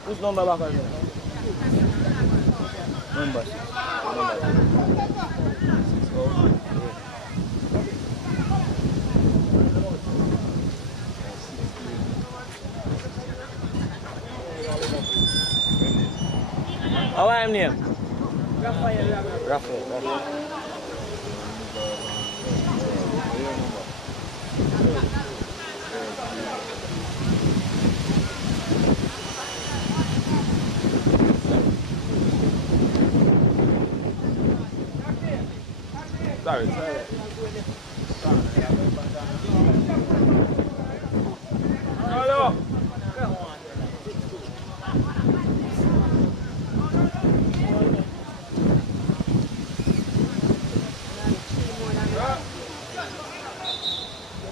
Which number back are you? Number 6. How are your name? Raphael. Sorry. Hello.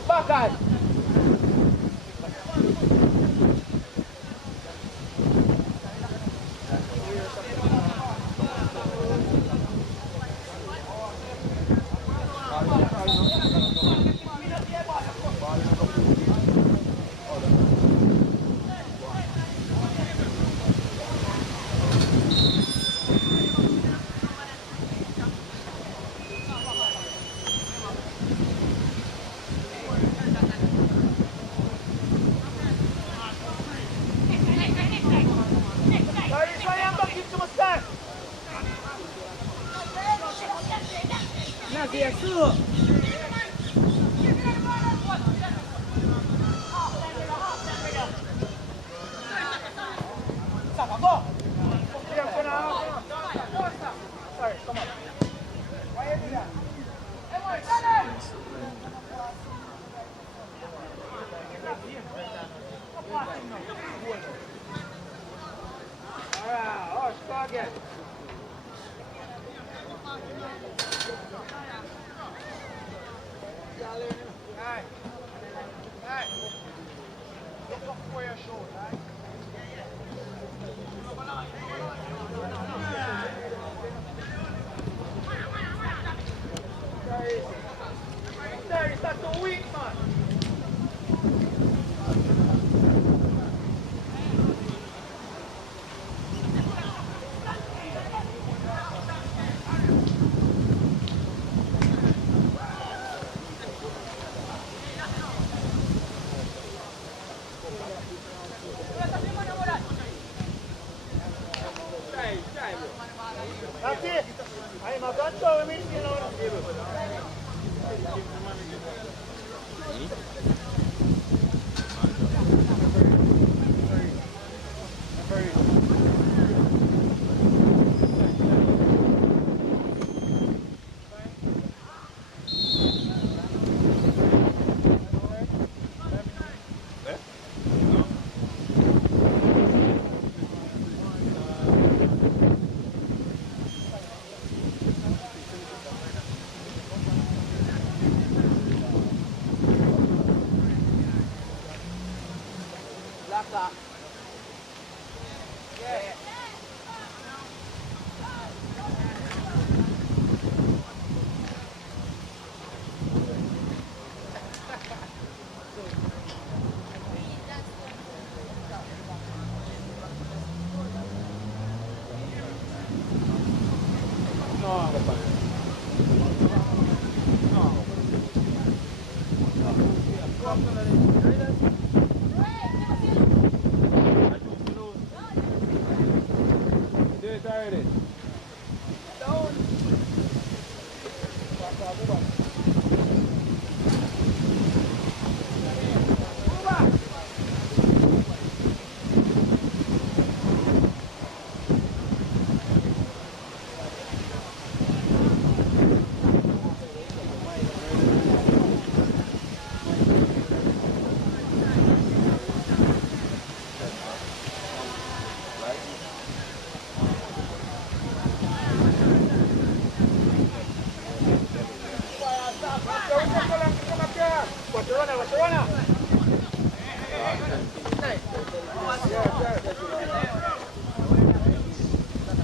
Back out. That's it. I'm a gun show with me, you know.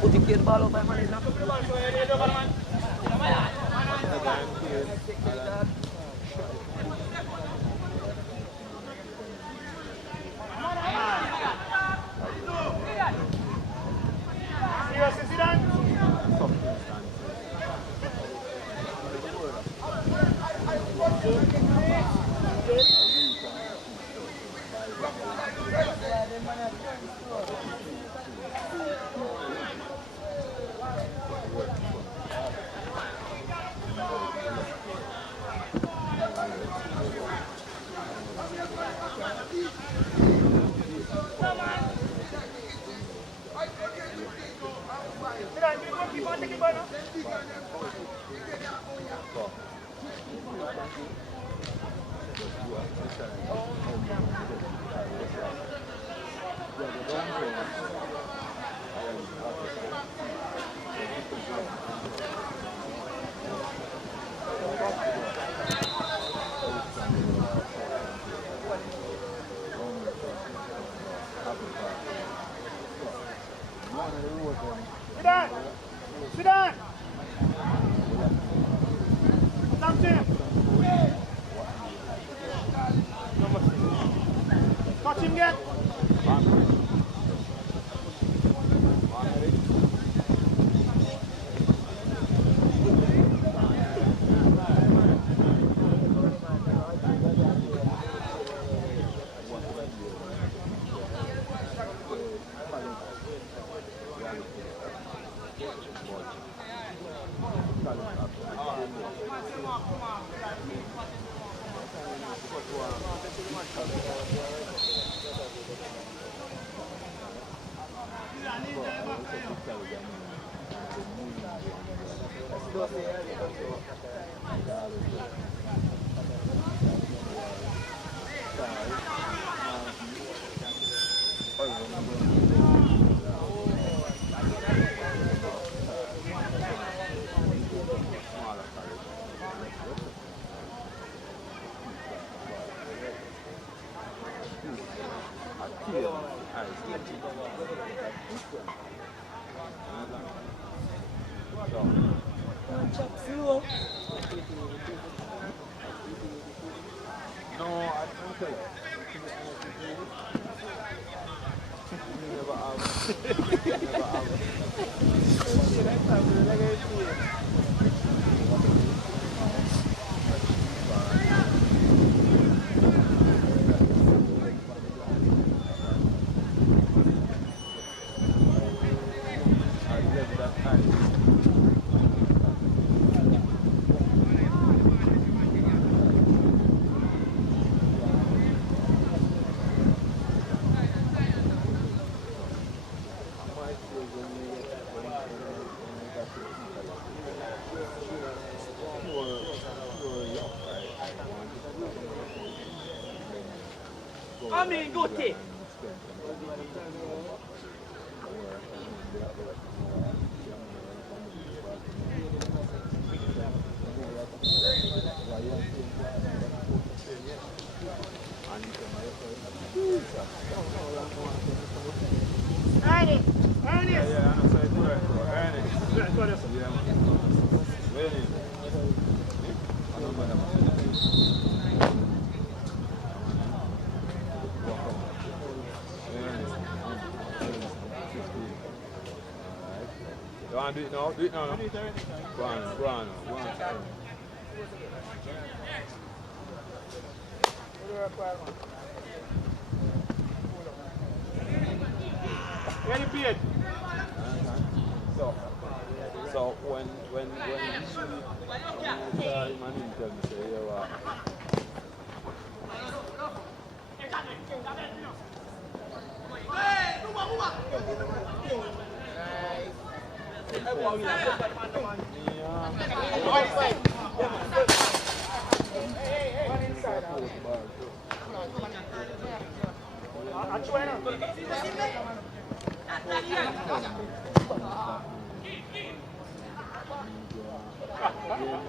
Put the kid ball out by man. Seriously, Zidane? Sit down! Sit down! Stop him! Touch him again! I mean, good thing. Ernest! Ernest! Yeah, I know, so it's correct, bro. Ernest. Yeah, man. Really? I don't know, man. You want to do it now? Do it now, no? Go on, go on, go on. Ready, Piet? So when you see man him tell me say, yeah, what?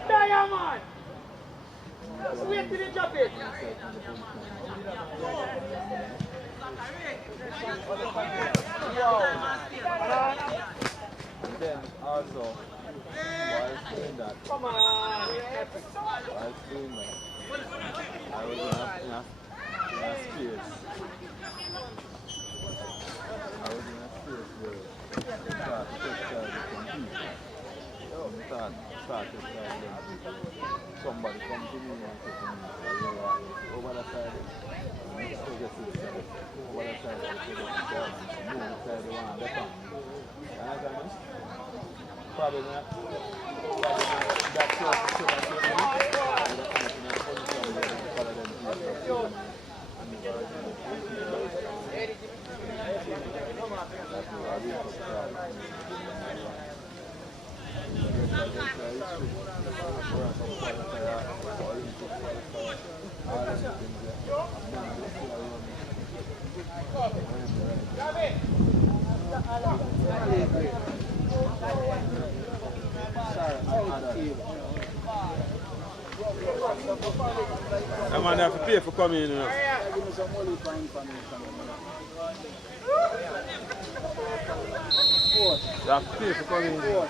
Diamond! Just wait till they drop it. And then also, while doing that, Come on. while doing that, I was in a space. I was in a space where I started to exercise the computer. Started somebody come to me and say to me, you know what, over the side, you still get to the side, over the side, you still get to the side, and move the side, you want to back on. You understand me? Probably not. That's what I'm I might have to pay for coming in. You know. You have to pay for coming in.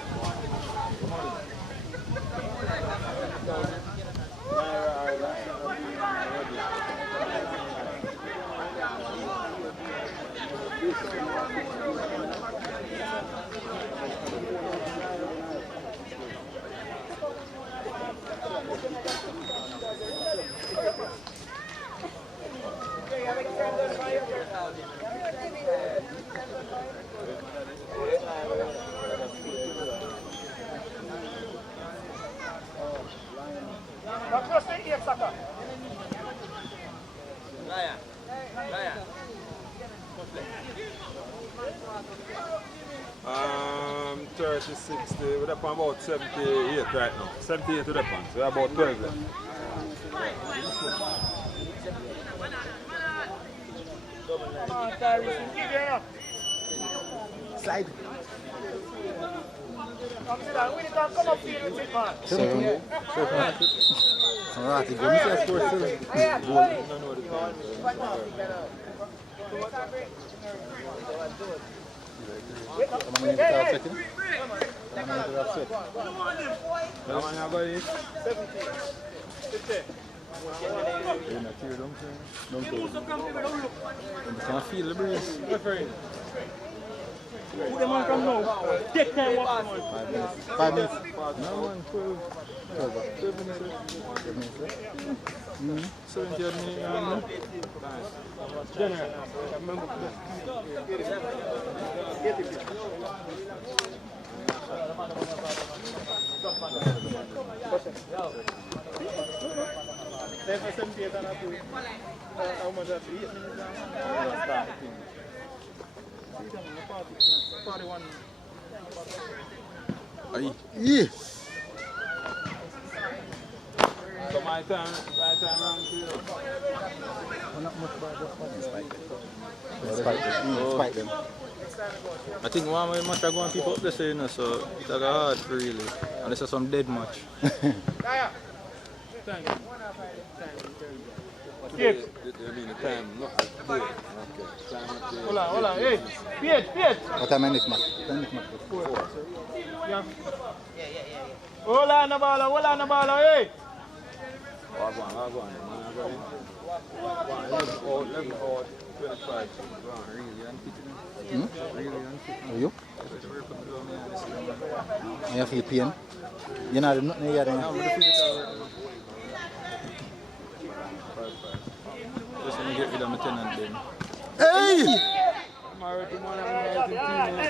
Um, 30, 60, we're up on about 78 right now. 78 to the point, so we're about 12 left. Slide. Come up here with it, man. 7. Alright, go Mr. Sports 7. Feel the breeze. Who the man from now? Take time walk, man. 5 minutes. No man, 12. 12 minutes. 12 minutes. 70 minutes. General. Yeah. So man Right time around too. Not much about just spike them. I think one way match are going to keep up the same, so it's like hard for really. Unless it's some dead match. Today, I mean the time, not the day. Okay. Time Hold on. Hey, Piet. What time is next match? Yeah. Hold on the ball, hey. Log on. 11 or 25. Really unfit. Really unfit. Are you? You feel pain? You're not nothing here then? Just want to get rid of my tenant then. Hey!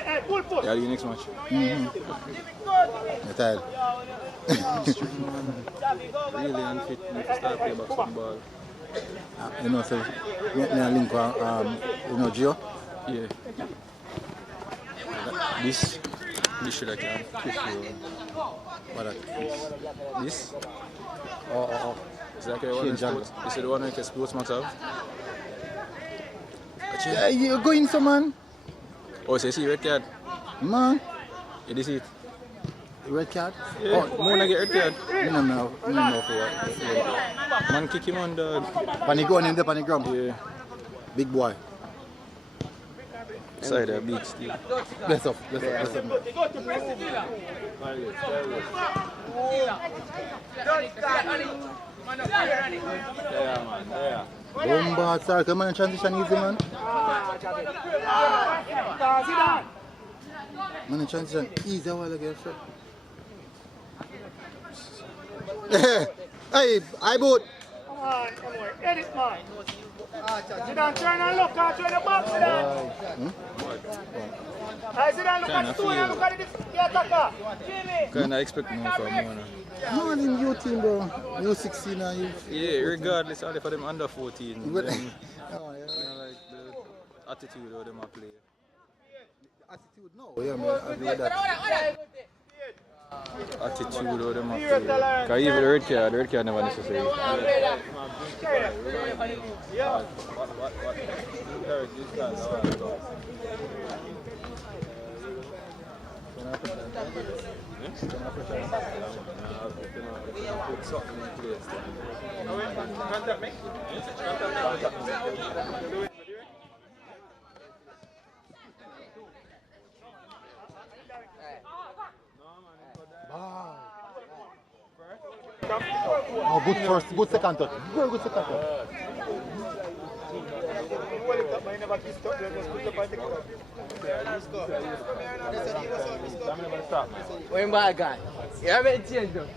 Hey, pull. Yeah, the next match. You're tired. Really unfit. Need to start playing basketball. You know, so me link Gio? Yeah. This should I can. What that? This? Oh. Is that okay? One sports? Is it the one like a sports match have? Yeah, you're going so man. Oh, so you see red card? Man, You see it? red card? Yeah. Oh, more like a red card. No for what? Man kick him on dog. Panic on him there, panic ground. Yeah. Big boy. Side a big still. Bless up. Yeah. Bomba, sorry, come on, transition easy, man. Man, transition easy a while ago, sir. Hey, I boot. Come on, edit man. Sit down, turn and look, try the box, sit down. Sit down, look at the two and look at the attacker. Jimmy. Kinda expect more from Mona. No, in your team, bro. You 16 and you. Yeah, regardless of for them under 14. But- Them, Oh, yeah. like the attitude of them a play. Attitude, no. Yeah, man, I agree with that. Attitude of them a play. Because even the red card never necessary. Oh, good second touch. Very good second touch. When by guy. You haven't changed them.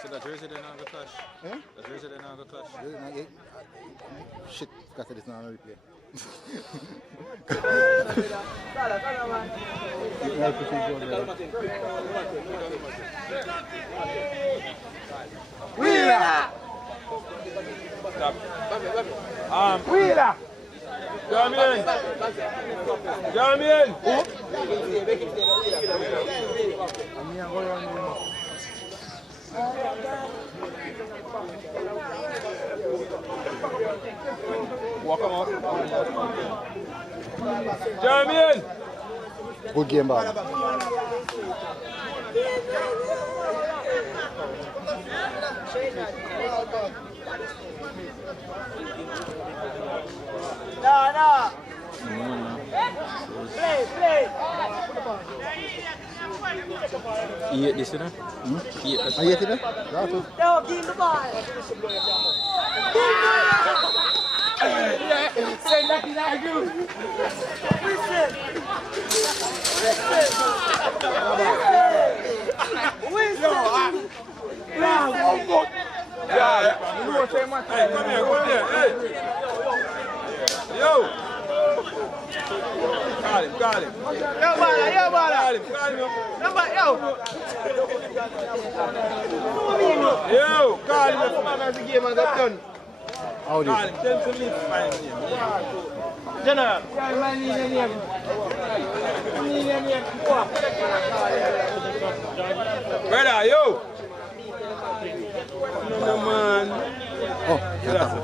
So that jersey then not go clash? Eh? That jersey then not go clash? Shit, got this now on replay. Wheeler! Wheeler! Jam in. Walk him out. Jam in. Good game, Bob. No. Play. He ate this, you know? He ate that. Are you here? That's it. No, give the ball. Say nothing like you. Hey, come here. Hey. Yo. Got him. Yo, bala. Call him. Number, yo. Yo, call him. Come on, the game has done. How Call this? him. Tell him to leave. Find him. General. Brother, yo. No, man. Oh, yeah, that's a